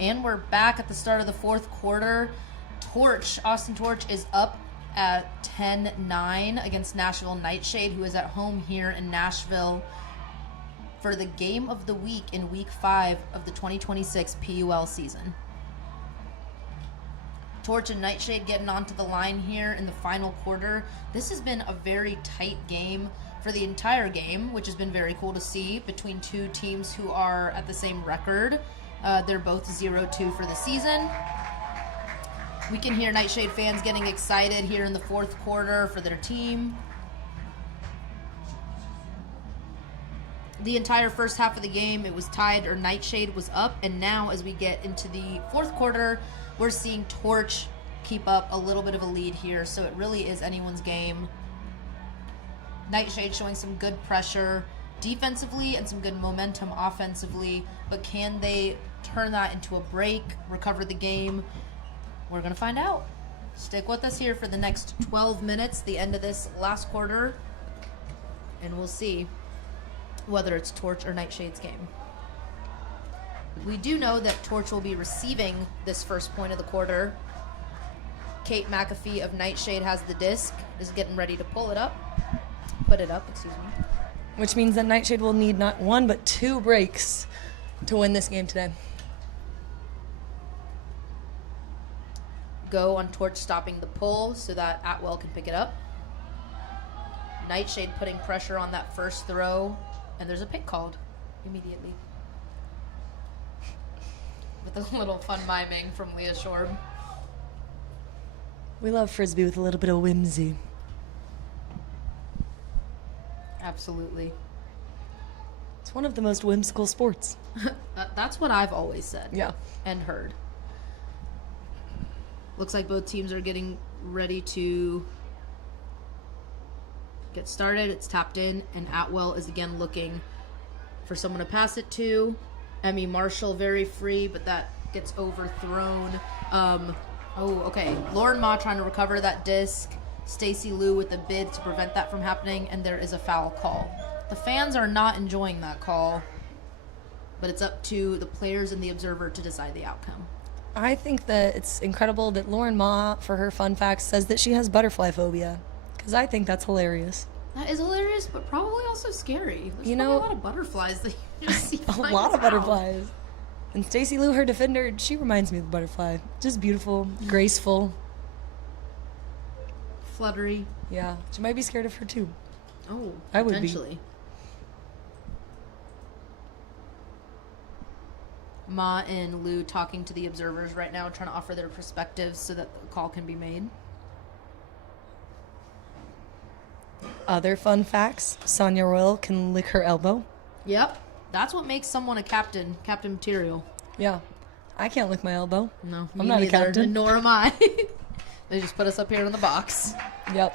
And we're back at the start of the fourth quarter. Austin Torch is up at 10-9 against Nashville Nightshade, who is at home here in Nashville for the game of the week in week 5 of the 2026 PUL season. Torch and Nightshade getting onto the line here in the final quarter. This has been a very tight game for the entire game, which has been very cool to see between two teams who are at the same record. They're both 0-2 for the season. We can hear Nightshade fans getting excited here in the fourth quarter for their team. The entire first half of the game, it was tied or Nightshade was up, and now as we get into the fourth quarter, we're seeing Torch keep up a little bit of a lead here, so it really is anyone's game. Nightshade showing some good pressure defensively and some good momentum offensively, but can they turn that into a break, recover the game? We're going to find out. Stick with us here for the next 12 minutes, the end of this last quarter, and we'll see whether it's Torch or Nightshade's game. We do know that Torch will be receiving this first point of the quarter. Kate McAfee of Nightshade has the disc, is getting ready to put it up, excuse me. Which means that Nightshade will need not one, but 2 breaks to win this game today. Go on Torch stopping the pull so that Atwell can pick it up. Nightshade putting pressure on that first throw, and there's a pick called immediately. With a little fun miming from Leah Shorb. We love Frisbee with a little bit of whimsy. Absolutely. It's one of the most whimsical sports. That's what I've always said. Yeah. And heard. Looks like both teams are getting ready to get started. It's tapped in, and Atwell is again looking for someone to pass it to. Emmy Marshall very free, but that gets overthrown. Okay. Lauren Ma trying to recover that disc. Stacy Liu with the bid to prevent that from happening, and there is a foul call. The fans are not enjoying that call, but it's up to the players and the observer to decide the outcome. I think that it's incredible that Lauren Ma, for her fun facts, says that she has butterfly phobia. Because I think that's hilarious. That is hilarious, but probably also scary. There's You probably know- a lot of butterflies that you just see. A flying lot of around. butterflies. And Stacy Liu, her defender, she reminds me of a butterfly. Just beautiful, graceful. Fluttery. Yeah, she might be scared of her too. Oh, I would be. potentially. Ma and Lou talking to the observers right now, trying to offer their perspectives so that the call can be made. Other fun facts, Sonia Royal can lick her elbow. Yep. That's what makes someone a captain material. Yeah, I can't lick my elbow. No, I'm not a captain. Nor am I. They just put us up here in the box. Yep.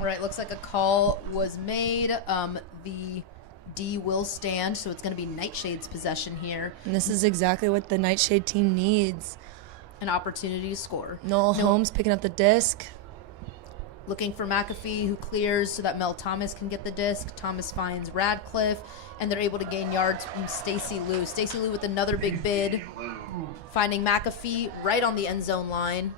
All right, looks like a call was made. The D will stand, so it's going to be Nightshade's possession here. And this is exactly what the Nightshade team needs. An opportunity to score. Noel Holmes picking up the disc. Looking for McAfee, who clears so that Mel Thomas can get the disc. Thomas finds Radcliffe, and they're able to gain yards from Stacy Liu. Stacy Liu with another big bid, finding McAfee right on the end zone line.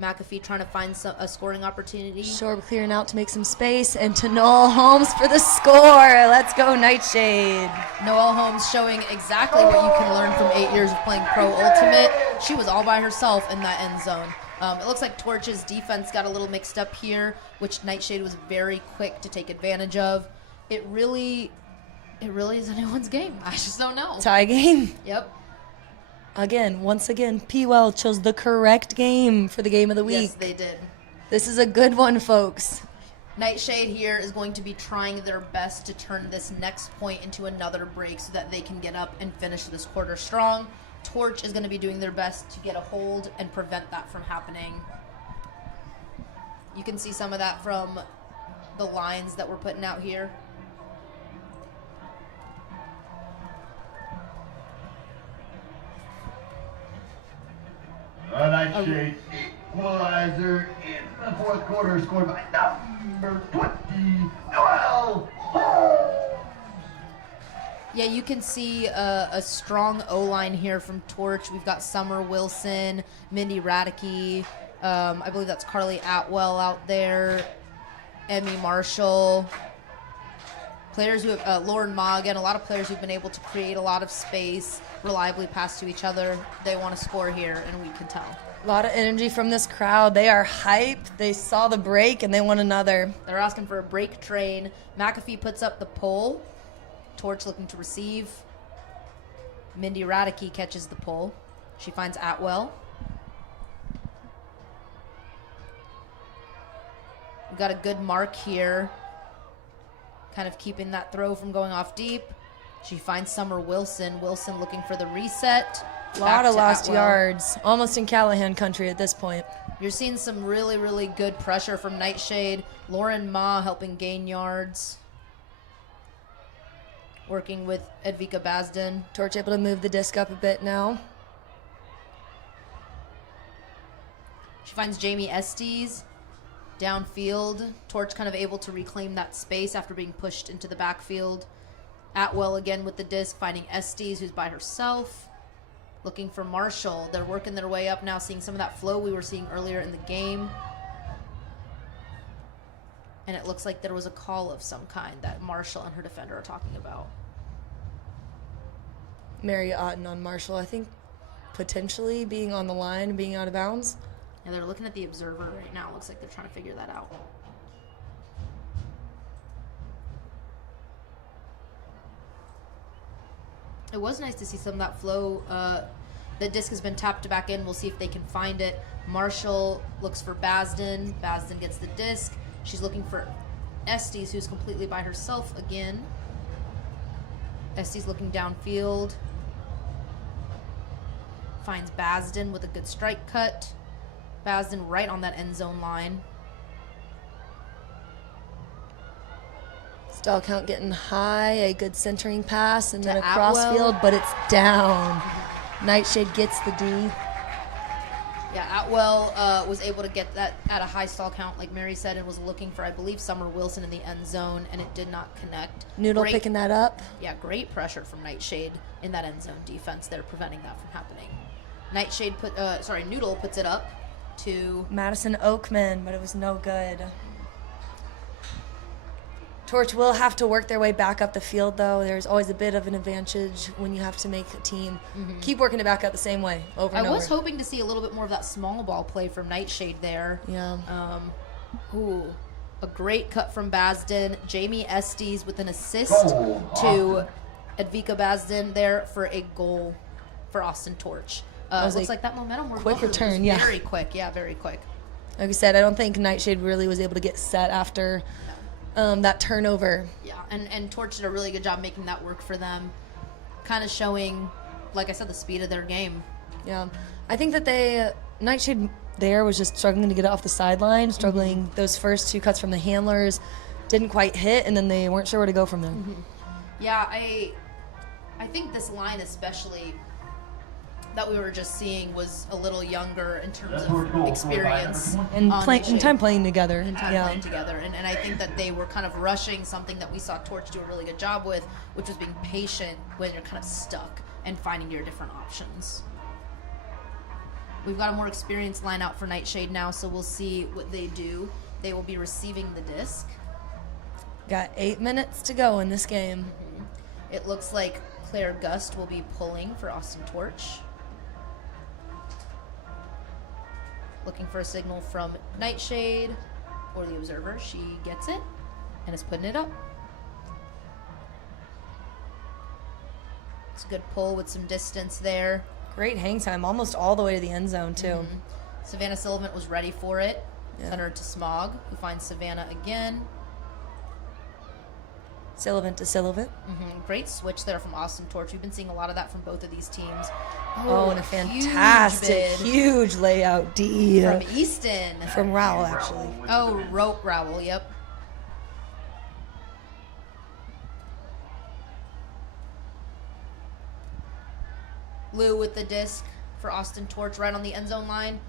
McAfee trying to find a scoring opportunity. Shorb clearing out to make some space, and to Noel Holmes for the score. Let's go, Nightshade. Noelle Holmes showing exactly what you can learn from 8 years of playing Pro Ultimate. She was all by herself in that end zone. It looks like Torch's defense got a little mixed up here, which Nightshade was very quick to take advantage of. It really is anyone's game. I just don't know. Tie game. Yep. Once again, PUL chose the correct game for the game of the week. Yes, they did. This is a good one, folks. Nightshade here is going to be trying their best to turn this next point into another break so that they can get up and finish this quarter strong. Torch is going to be doing their best to get a hold and prevent that from happening. You can see some of that from the lines that we're putting out here. Nightshade equalizer in the fourth quarter, scored by number 20, Noel Holmes. Yeah, you can see a strong O-line here from Torch. We've got Summer Wilson, Mindy Radicke. I believe that's Carly Atwell out there. Emmy Marshall. Players who have, Lauren Moggan, a lot of players who've been able to create a lot of space, reliably pass to each other. They want to score here, and we can tell. A lot of energy from this crowd. They are hyped. They saw the break, and they want another. They're asking for a break train. McAfee puts up the pole. Torch looking to receive. Mindy Radicke catches the pole. She finds Atwell. We've got a good mark here. Kind of keeping that throw from going off deep. She finds Summer Wilson. Wilson looking for the reset. A lot of lost yards. Almost in Callahan country at this point. You're seeing some really, really good pressure from Nightshade. Lauren Ma helping gain yards. Working with Edvika Bazden. Torch able to move the disc up a bit now. She finds Jamie Estes downfield. Torch kind of able to reclaim that space after being pushed into the backfield. Atwell again with the disc, finding Estes, who's by herself. Looking for Marshall. They're working their way up now, seeing some of that flow we were seeing earlier in the game. And it looks like there was a call of some kind that Marshall and her defender are talking about. Mary Otten on Marshall, I think potentially being on the line, being out of bounds. Yeah, they're looking at the observer right now. Looks like they're trying to figure that out. It was nice to see some of that flow. The disc has been tapped back in. We'll see if they can find it. Marshall looks for Bazden. Bazden gets the disc. She's looking for Estes, who's completely by herself again. Estes looking downfield. Finds Bazden with a good strike cut. Bazden right on that end zone line. Stall count getting high, a good centering pass, and then To across Atwell. field, but it's down. Nightshade gets the D. Yeah, Atwell was able to get that at a high stall count, like Mary said, and was looking for, I believe, Summer Wilson in the end zone, and it did not connect. Noodle Great- picking that up. Yeah, great pressure from Nightshade in that end zone defense there, preventing that from happening. Noodle puts it up to Madison Oakman, but it was no good. Torch will have to work their way back up the field, though. There's always a bit of an advantage when you have to make a team keep working it back up the same way over and I over. was hoping to see a little bit more of that small ball play from Nightshade there. Yeah. A great cut from Bazden. Jamie Estes with an assist Goal, to Edvika Bazden there for a goal for Austin Torch. was Looks a like that momentum worked quick well for them. return, It was yeah. Very quick, yeah, very quick. Like I said, I don't think Nightshade really was able to get set after that turnover. Yeah, and Torch did a really good job making that work for them. Kind of showing, like I said, the speed of their game. Yeah. I think that Nightshade there was just struggling to get it off the sideline, struggling. Those first two cuts from the handlers didn't quite hit, and then they weren't sure where to go from there. Yeah, I think this line especially that we were just seeing was a little younger in terms of experience And on in shape time playing together. and time yeah. playing together. And I think that they were kind of rushing something that we saw Torch do a really good job with, which was being patient when you're kind of stuck and finding your different options. We've got a more experienced line out for Nightshade now, so we'll see what they do. They will be receiving the disc. Got 8 minutes to go in this game. It looks like Claire Gust will be pulling for Austin Torch. Looking for a signal from Nightshade or the Observer. She gets it and is putting it up. It's a good pull with some distance there. Great hang time, almost all the way to the end zone, too. Savannah Sullivan was ready for it. Yeah. Sent her to Smog, who finds Savannah again. Sullivan to Sullivan. Great switch there from Austin Torch. We've been seeing a lot of that from both of these teams. Oh, and a huge fantastic, bid huge layout D. from Easton. From Rowell, actually. Oh, rope Rowell, yep. Lou with the disc for Austin Torch right on the end zone line.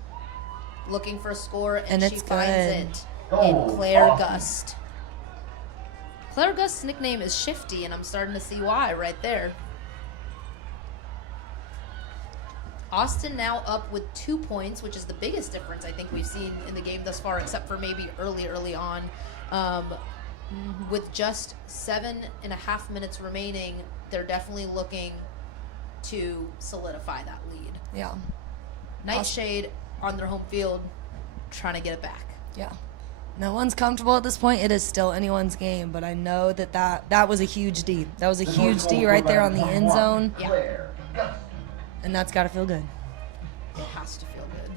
Looking for a score, and she it's finds good. it Oh, in Claire awesome. Gust. Claire Gust's nickname is Shifty, and I'm starting to see why right there. Austin now up with 2 points, which is the biggest difference I think we've seen in the game thus far, except for maybe early on. With just 7.5 minutes remaining, they're definitely looking to solidify that lead. Yeah. Nightshade on their home field trying to get it back. Yeah. No one's comfortable at this point. It is still anyone's game, but I know that was a huge D. That was a huge D right there on the end zone, Yeah. Claire Gust. and that's got to feel good. It has to feel good.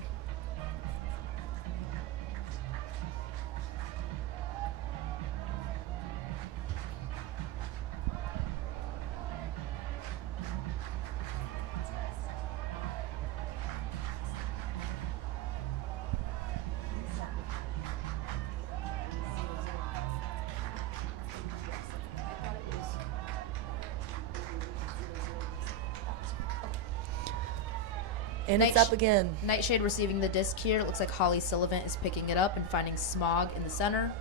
And it's up again. Nightshade receiving the disc here. It looks like Holly Sullivan is picking it up and finding Smog in the center.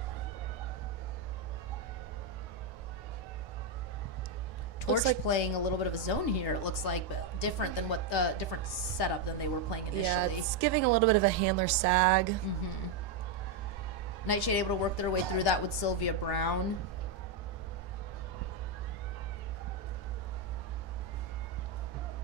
Torch like playing a little bit of a zone here, it looks like, but different than what different setup than they were playing initially. Yeah, it's giving a little bit of a handler sag. Nightshade able to work their way through that with Sylvia Brown.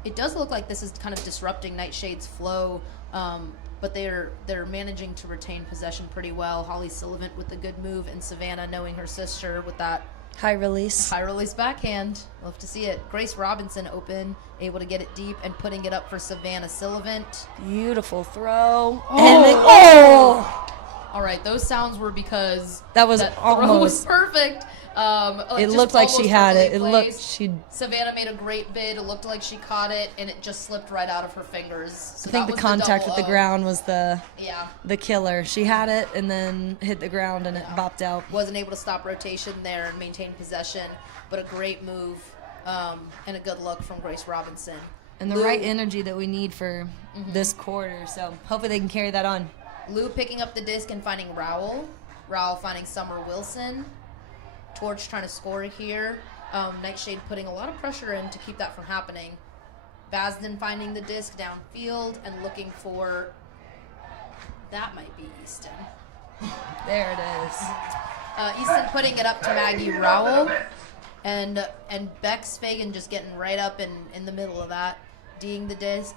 It does look like this is kind of disrupting Nightshade's flow, but they're managing to retain possession pretty well. Holly Sullivan with the good move, and Savannah knowing her sister with that High release. high release backhand. Love to see it. Grace Robinson open, able to get it deep and putting it up for Savannah Sullivan. Beautiful throw. Oh! All right, those sounds were because That was throw almost- was perfect. It Just looked like she almost had it. perfectly It looked placed. she. Savannah made a great bid. It looked like she caught it, and it just slipped right out of her fingers. So I think that the was contact with the double O. ground was the Yeah, killer. She had it and then hit the ground and it bopped out. wasn't able to stop rotation there and maintain possession, but a great move and a good look from Grace Robinson. And the Lou- right energy that we need for this quarter. So hopefully they can carry that on. Lou picking up the disc and finding Rowell. Rowell finding Summer Wilson. Torch trying to score here. Nightshade putting a lot of pressure in to keep that from happening. Basden finding the disc downfield and looking for... That might be Easton. There it is. Easton putting it up to Maggie Rowell. And Bex Fagan just getting right up in the middle of that. D'ing the disc,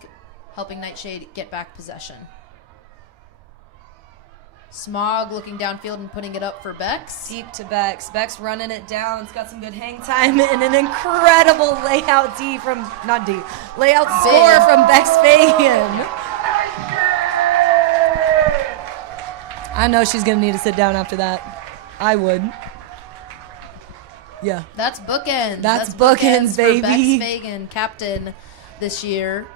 helping Nightshade get back possession. Smog looking downfield and putting it up for Bex. Deep to Bex. Bex running it down. It's got some good hang time and an incredible layout layout score from Bex Fagan. I know she's going to need to sit down after that. I would. Yeah. That's bookends. That's bookends, for Bex baby. Fagan, captain this year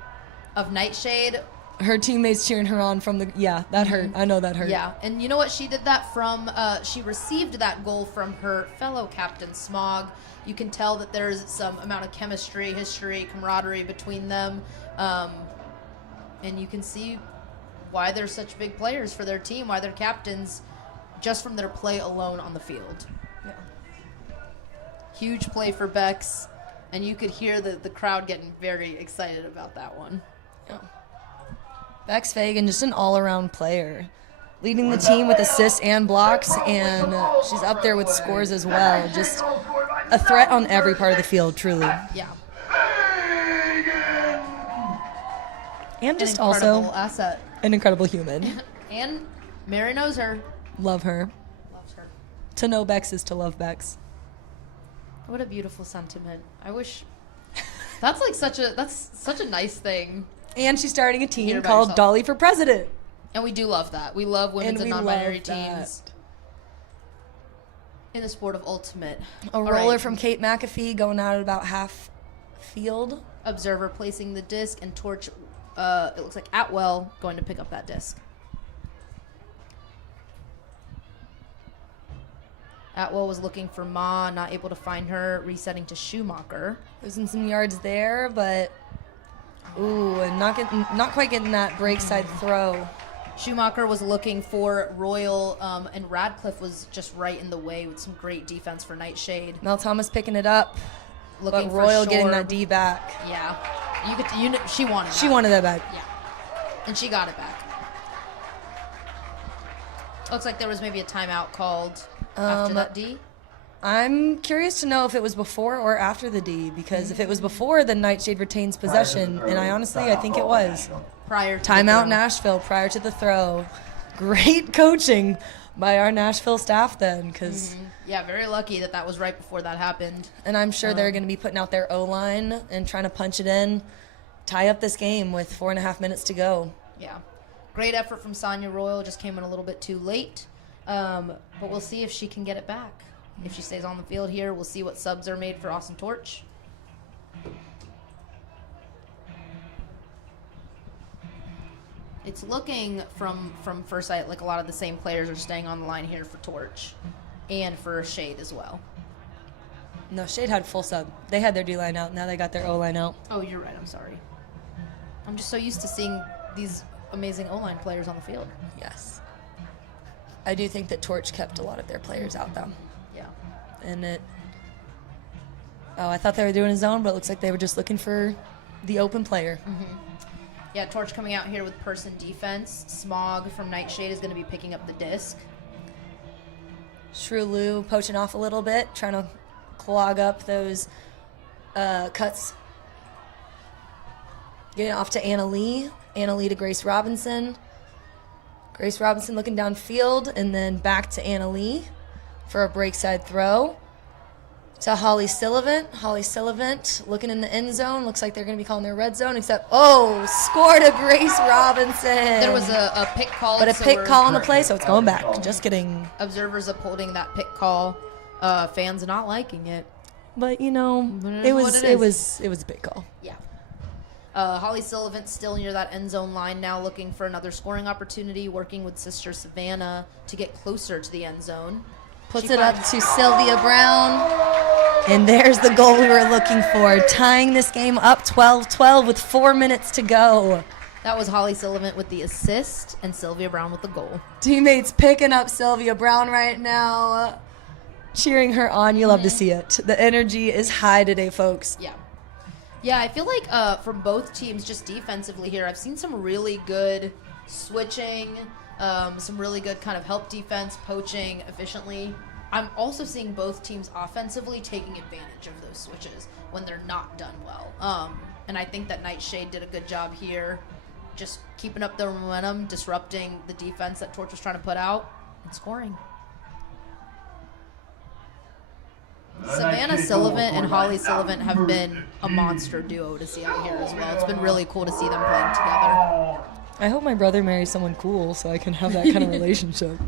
of Nightshade. Her teammates cheering her on from the... Yeah, that hurt. I know that hurt. Yeah, and you know what? She did that from... she received that goal from her fellow captain, Smog. You can tell that there's some amount of chemistry, history, camaraderie between them. And you can see why they're such big players for their team, why they're captains, just from their play alone on the field. Yeah. Huge play for Bex, and you could hear the crowd getting very excited about that one. Yeah. Bex Fagan, just an all-around player, leading the team with assists and blocks, and she's up there with scores as well. Just a threat on every part of the field, truly. Yeah. And just An incredible also asset. an incredible human. And Mary knows her. Love her. Loves her. To know Bex is to love Bex. What a beautiful sentiment. I wish that's such a nice thing. And she's starting a Hear team about called yourself. Dolly for President. And we do love that. We love women's and we non-binary love teams that. in the sport of ultimate. A All roller right. from Kate McAfee going out at about half field. Observer placing the disc, and Torch, it looks like Atwell going to pick up that disc. Atwell was looking for Ma, not able to find her, resetting to Schumacher. Losing some yards there, but ooh, and not quite getting that break side throw. Schumacher was looking for Royal, and Radcliffe was just right in the way with some great defense for Nightshade. Mel Thomas picking it up, Looking but for Royal getting Shorb. that D back. Yeah, she wanted. She that. wanted that back. Yeah, and she got it back. Looks like there was maybe a timeout called after that D. I'm curious to know if it was before or after the D, because if it was before, then Nightshade retains possession, and I think it was. Prior to the Timeout throw. Nashville prior to the throw. Great coaching by our Nashville staff then, because Yeah, very lucky that was right before that happened. and I'm sure they're going to be putting out their O-line and trying to punch it in, tie up this game with 4.5 minutes to go. Yeah, great effort from Sonia Royal. Just came in a little bit too late, but we'll see if she can get it back. If she stays on the field here, we'll see what subs are made for Awesome Torch. It's looking from first sight like a lot of the same players are staying on the line here for Torch and for Shade as well. No, Shade had full sub. They had their D-line out. Now they got their O-line out. Oh, you're right. I'm sorry. I'm just so used to seeing these amazing O-line players on the field. Yes. I do think that Torch kept a lot of their players out, though. Yeah. And I thought they were doing a zone, but it looks like they were just looking for the open player. Yeah, Torch coming out here with person defense. Smog from Nightshade is going to be picking up the disc. Shrew poaching off a little bit, trying to clog up those cuts. Getting off to Anna Lee. Anna Lee to Grace Robinson. Grace Robinson looking downfield, and then back to Anna Lee for a break side throw. To Holly Sullivan. Holly Sullivan looking in the end zone. Looks like they're going to be calling their red zone, except, score to Grace Robinson. There was a pick call. But a pick call on the play, so it's going back. Just kidding. Observers upholding that pick call. Fans not liking it. But, you know, It it is. was a big call. Yeah. Holly Sullivan still near that end zone line now, looking for another scoring opportunity, working with sister Savannah to get closer to the end zone. Puts it up to Sylvia Brown. And there's the goal we were looking for, tying this game up 12-12 with 4 minutes to go. That was Holly Sullivan with the assist and Sylvia Brown with the goal. Teammates picking up Sylvia Brown right now, cheering her on. You love to see it. The energy is high today, folks. Yeah. Yeah, I feel like from both teams, just defensively here, I've seen some really good switching, some really good kind of help defense, poaching efficiently. I'm also seeing both teams offensively taking advantage of those switches when they're not done well. And I think that Nightshade did a good job here, just keeping up their momentum, disrupting the defense that Torch was trying to put out, and scoring. Savannah Sullivan and Holly Sullivan have been a monster duo to see out here as well. It's been really cool to see them playing together. I hope my brother marries someone cool so I can have that kind of relationship.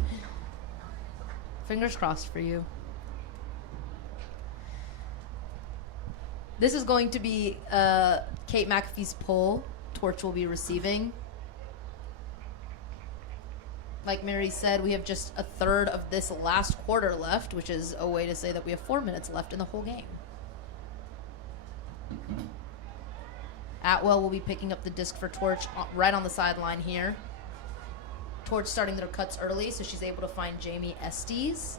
Fingers crossed for you. This is going to be Kate McAfee's pull. Torch will be receiving. Like Mary said, we have just a third of this last quarter left, which is a way to say that we have 4 minutes left in the whole game. Atwell will be picking up the disc for Torch right on the sideline here. Torch starting their cuts early, so she's able to find Jamie Estes.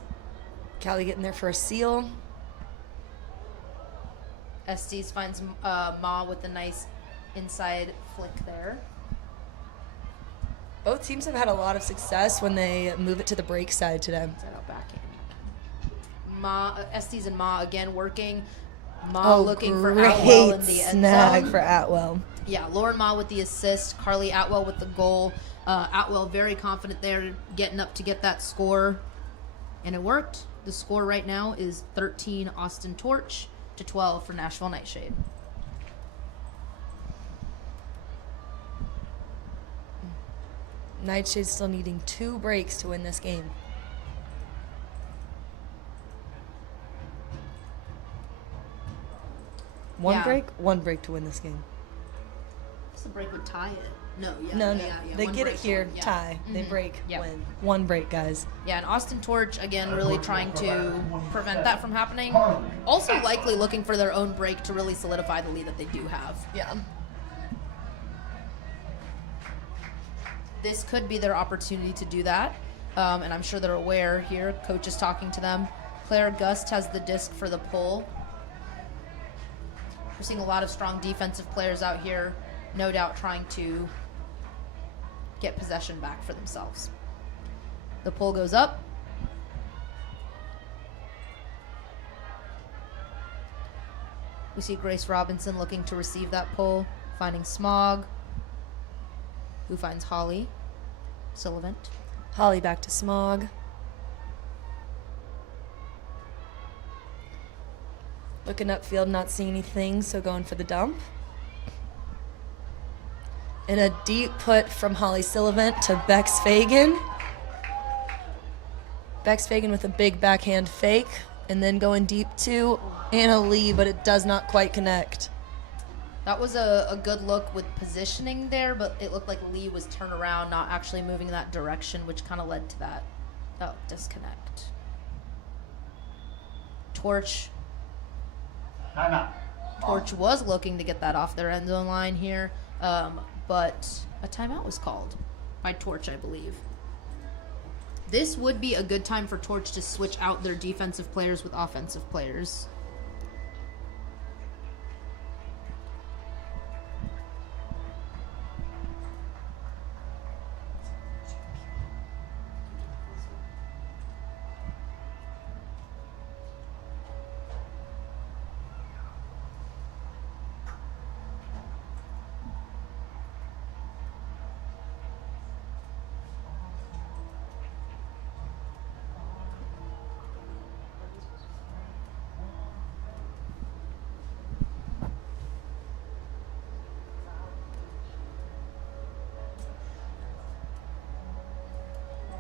Callie getting there for a seal. Estes finds Ma with a nice inside flick there. Both teams have had a lot of success when they move it to the break side today. Side out backhand. Estes and Ma again working. Ma looking for Atwell in the end snag zone. for Atwell. Yeah, Lauren Ma with the assist. Carly Atwell with the goal. Atwell very confident there, getting up to get that score. And it worked. The score right now is 13 Austin Torch to 12 for Nashville Nightshade. Nightshade's still needing 2 breaks to win this game. One break to win this game. The break would tie it. No. They one get it break here, win, yeah. tie. They break, Yeah. win. One break, guys. Yeah, and Austin Torch, again, really trying to prevent that from happening. Also likely looking for their own break to really solidify the lead that they do have. Yeah. This could be their opportunity to do that, and I'm sure they're aware here. Coach is talking to them. Claire Gust has the disc for the pull. We're seeing a lot of strong defensive players out here, no doubt trying to get possession back for themselves. The pull goes up. We see Grace Robinson looking to receive that pull, finding Smog, who finds Holly Sullivan. Holly back to Smog. Looking upfield, not seeing anything, so going for the dump. And a deep put from Holly Sullivan to Bex Fagan. Bex Fagan with a big backhand fake, and then going deep to Anna Lee, but it does not quite connect. That was a good look with positioning there, but it looked like Lee was turned around, not actually moving in that direction, which kind of led to that disconnect. Torch was looking to get that off their end zone line here, but a timeout was called by Torch, I believe. This would be a good time for Torch to switch out their defensive players with offensive players.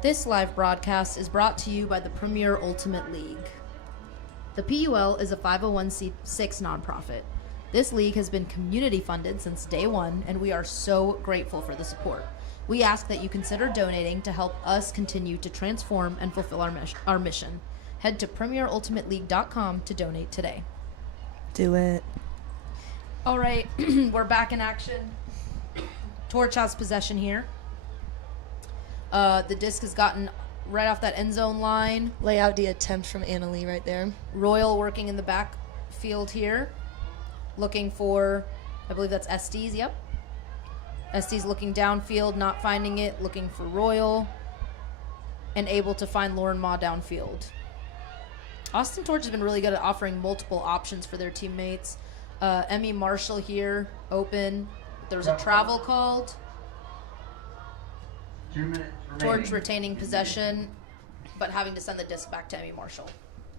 This live broadcast is brought to you by the Premier Ultimate League. The PUL is a 501c6 nonprofit. This league has been community funded since day one, and we are so grateful for the support. We ask that you consider donating to help us continue to transform and fulfill our mission. Head to premierultimateleague.com to donate today. Do it. All right, we're back in action. Torch has possession here. The disc has gotten right off that end zone line. Layout D attempt from Annalie right there. Royal working in the backfield here. Looking for, I believe that's Estes, yep. Estes looking downfield, not finding it. Looking for Royal. And able to find Lauren Ma downfield. Austin Torch has been really good at offering multiple options for their teammates. Emmy Marshall here, open. There's a travel called. 2 minutes remaining. Torch retaining possession, but having to send the disc back to Emmy Marshall.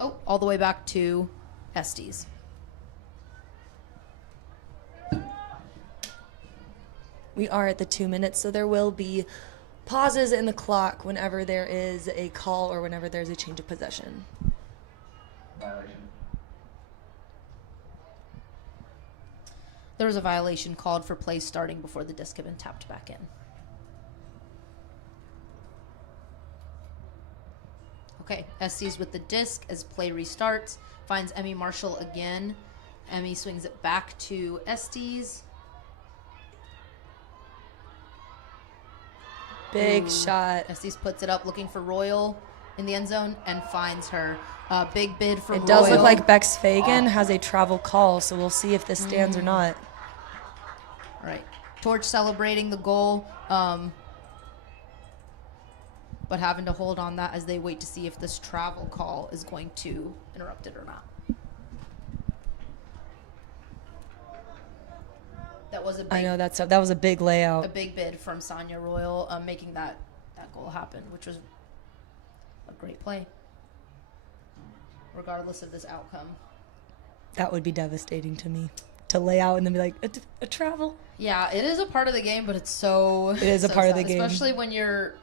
Oh, all the way back to Estes. We are at the 2 minutes, so there will be pauses in the clock whenever there is a call or whenever there's a change of possession. Violation. There was a violation called for play starting before the disc had been tapped back in. Okay, Estes with the disc as play restarts. Finds Emmy Marshall again. Emmy swings it back to Estes. Big Ooh. shot. Estes puts it up looking for Royal in the end zone and finds her. Big bid from It does Royal. look like Bex Fagan has a travel call, so we'll see if this stands or not. All right. Torch celebrating the goal, but having to hold on that as they wait to see if this travel call is going to interrupt it or not. That was a big, I know that was a big layout. a big bid from Sonia Royal, making that goal happen, which was a great play, regardless of this outcome. That would be devastating to me, to lay out and then be like, a travel? Yeah, it is a part of the game, but it's so... It is a so part of sad, the game. especially when you're...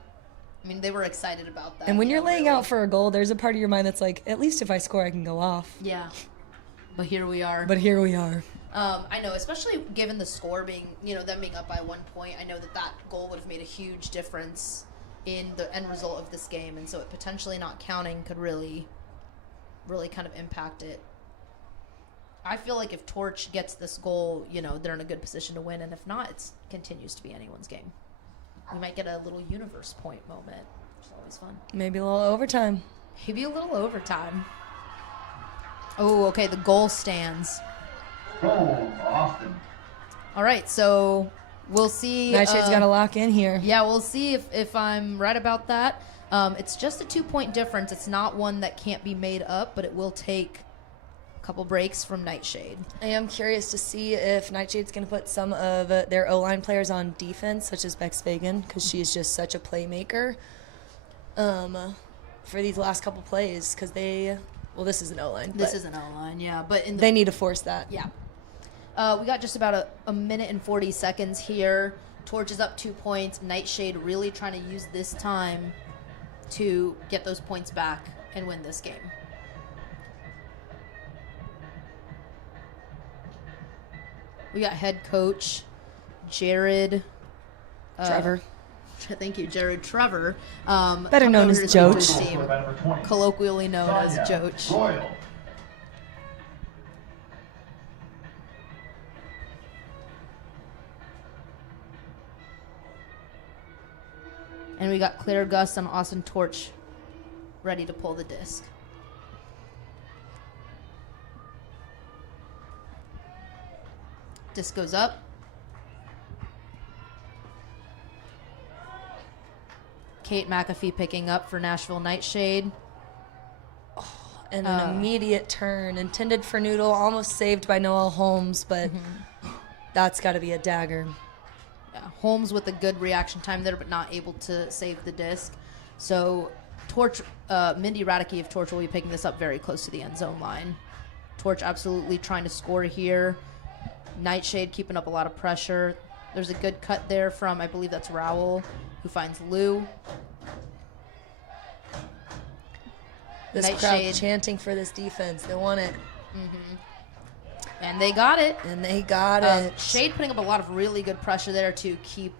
I mean, they were excited about that. And when you're laying really. out for a goal, there's a part of your mind that's like, at least if I score, I can go off. Yeah. But here we are. But here we are. I know, especially given the score being, them being up by 1 point, I know that goal would have made a huge difference in the end result of this game. And so it potentially not counting could really, really kind of impact it. I feel like if Torch gets this goal, they're in a good position to win. And if not, it continues to be anyone's game. We might get a little universe point moment, which is always fun. Maybe a little overtime. Maybe a little overtime. Oh, okay, the goal stands. Goal, Austin. All right, so we'll see. Nightshade's got to lock in here. Yeah, we'll see if I'm right about that. It's just a 2-point difference. It's not one that can't be made up, but it will take a couple breaks from Nightshade. I am curious to see if Nightshade's going to put some of their O-line players on defense, such as Bex Fagan, because she is just such a playmaker for these last couple plays, because this is an O-line. This is an O-line, yeah. But they need to force that. Yeah. We got just about a minute and 40 seconds here. Torch is up 2 points. Nightshade really trying to use this time to get those points back and win this game. We got head coach Jared Trevor. Thank you, Jared Trevor. Better known as Joach. Team, colloquially known as Joach. Royal. And we got Claire Gus and Austin Torch ready to pull the disc. Disc goes up. Kate McAfee picking up for Nashville Nightshade. And an immediate turn, intended for Noodle, almost saved by Noelle Holmes, but that's got to be a dagger. Yeah, Holmes with a good reaction time there, but not able to save the disc. So Torch, Mindy Radicke of Torch will be picking this up very close to the end zone line. Torch absolutely trying to score here. Nightshade keeping up a lot of pressure. There's a good cut there from, I believe that's Rowell, who finds Lou. This Nightshade crowd chanting for this defense. They want it. And they got it. And they got it. Shade putting up a lot of really good pressure there to keep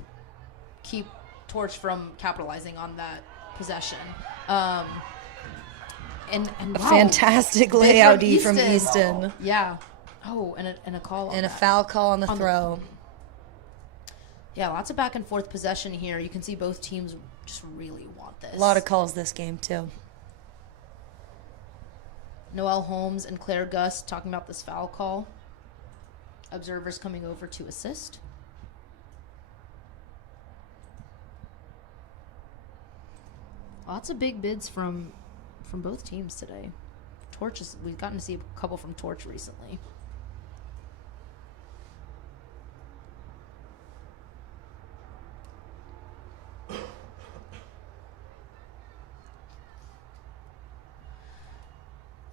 Torch from capitalizing on that possession. And A wow, fantastic big layout D from Easton. Yeah. Oh, and a call on And a that. foul call on the throw. Yeah, lots of back and forth possession here. You can see both teams just really want this. A lot of calls this game, too. Noelle Holmes and Claire Gus talking about this foul call. Observers coming over to assist. Lots of big bids from both teams today. We've gotten to see a couple from Torch recently.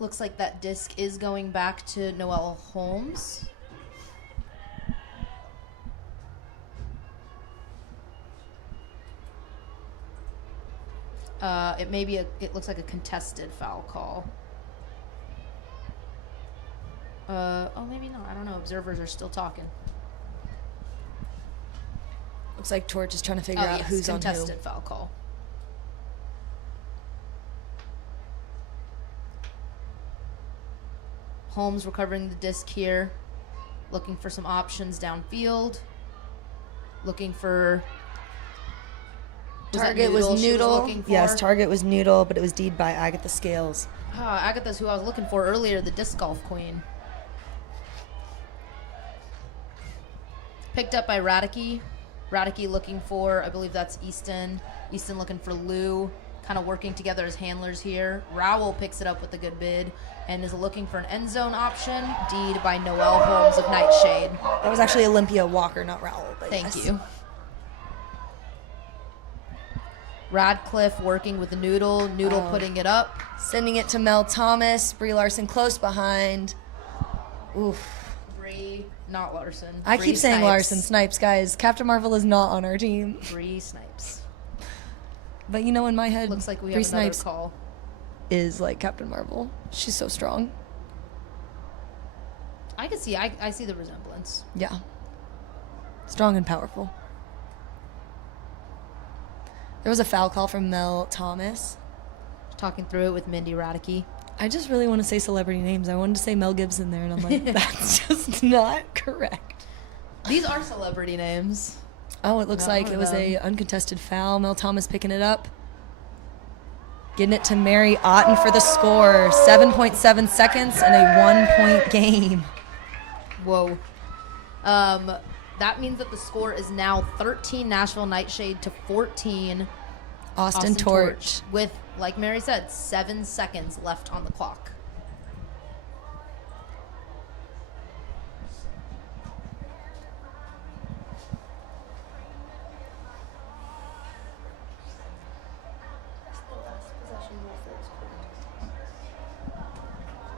Looks like that disc is going back to Noelle Holmes. It looks like a contested foul call. Maybe not. I don't know. Observers are still talking. Looks like Torch is trying to figure out who's on who. Contested foul call. Holmes recovering the disc here, looking for some options downfield, looking for... Target was Noodle. Yes, target was Noodle, but it was D'd by Agatha Scales. Agatha's who I was looking for earlier, the disc golf queen. Picked up by Radicke. Radicke looking for, I believe that's Easton. Easton looking for Lou. Kind of working together as handlers here. Rowell picks it up with a good bid and is looking for an end zone option. D'd by Noelle Holmes of Nightshade. That was actually Olympia Walker, not Rowell. But Thank yes. you. Radcliffe working with the Noodle. Noodle putting it up. Sending it to Mel Thomas. Brie Larson close behind. Oof. Brie, not Larson. I Brie keep saying Snipes. Larson. Snipes, guys. Captain Marvel is not on our team. Brie Snipes. But you know, in my head, Looks like we Brie have another Snipes call. is like Captain Marvel. She's so strong. I can see. I see the resemblance. Yeah. Strong and powerful. There was a foul call from Mel Thomas. Talking through it with Mindy Radicke. I just really want to say celebrity names. I wanted to say Mel Gibson there, and I'm like, that's just not correct. These are celebrity names. Oh, it looks Not like one it of was them. a uncontested foul. Mel Thomas picking it up. Getting it to Mary Otten for the score. 7.7 seconds and a 1-point game. Whoa. That means that the score is now 13 Nashville Nightshade to 14 Austin Torch. with, like Mary said, 7 seconds left on the clock.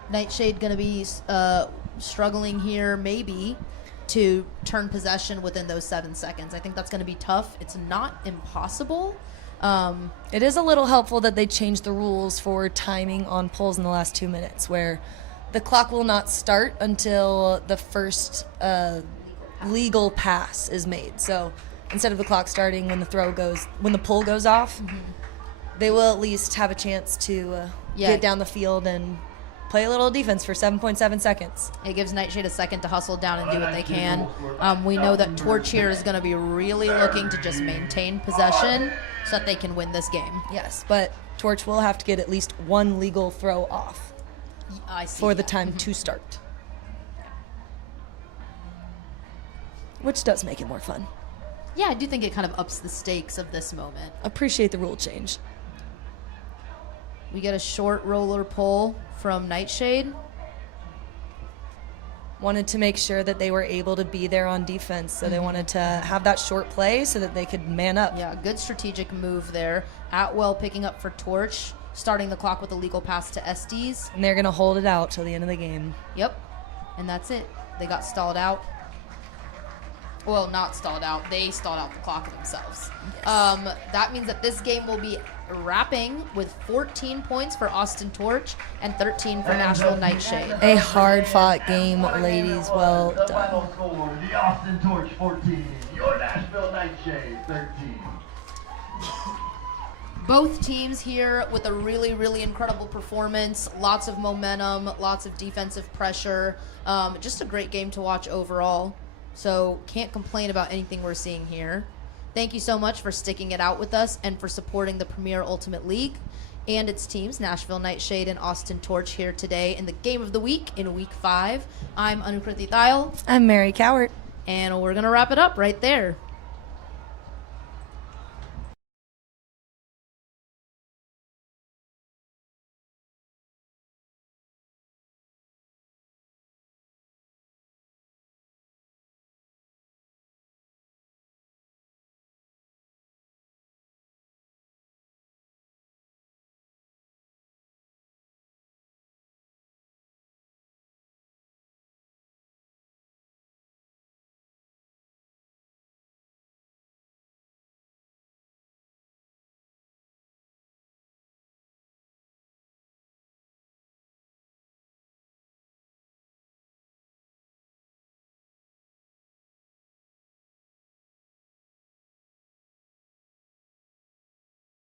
Nightshade going to be struggling here, maybe, to turn possession within those 7 seconds. I think that's going to be tough. It's not impossible. It is a little helpful that they changed the rules for timing on pulls in the last 2 minutes, where the clock will not start until the first legal pass is made. So instead of the clock starting when the pull goes off, they will at least have a chance to get down the field and play a little defense for 7.7 seconds. It gives Nightshade a second to hustle down and do what they can. We know that Torch here is going to be really looking to just maintain possession so that they can win this game. Yes, but Torch will have to get at least one legal throw off I see for the that. time to start. Which does make it more fun. Yeah, I do think it kind of ups the stakes of this moment. Appreciate the rule change. We get a short roller pull from Nightshade. Wanted to make sure that they were able to be there on defense, so they wanted to have that short play so that they could man up. Yeah, good strategic move there. Atwell picking up for Torch, starting the clock with a legal pass to Estes. And they're going to hold it out till the end of the game. Yep, and that's it. They got stalled out. Well, not stalled out. They stalled out the clock themselves. Yes. That means that this game will be wrapping with 14 points for Austin Torch and 13 for Nashville Nightshade. A hard-fought game, ladies. Well The done. final score, the Austin Torch 14, your Nashville Nightshade 13. Both teams here with a really incredible performance, lots of momentum, lots of defensive pressure. Just a great game to watch overall. So can't complain about anything we're seeing here. Thank you so much for sticking it out with us and for supporting the Premier Ultimate League and its teams, Nashville Nightshade and Austin Torch, here today in the Game of the Week in Week 5. I'm Anukriti Thayal. I'm Mary Cowart. And we're going to wrap it up right there.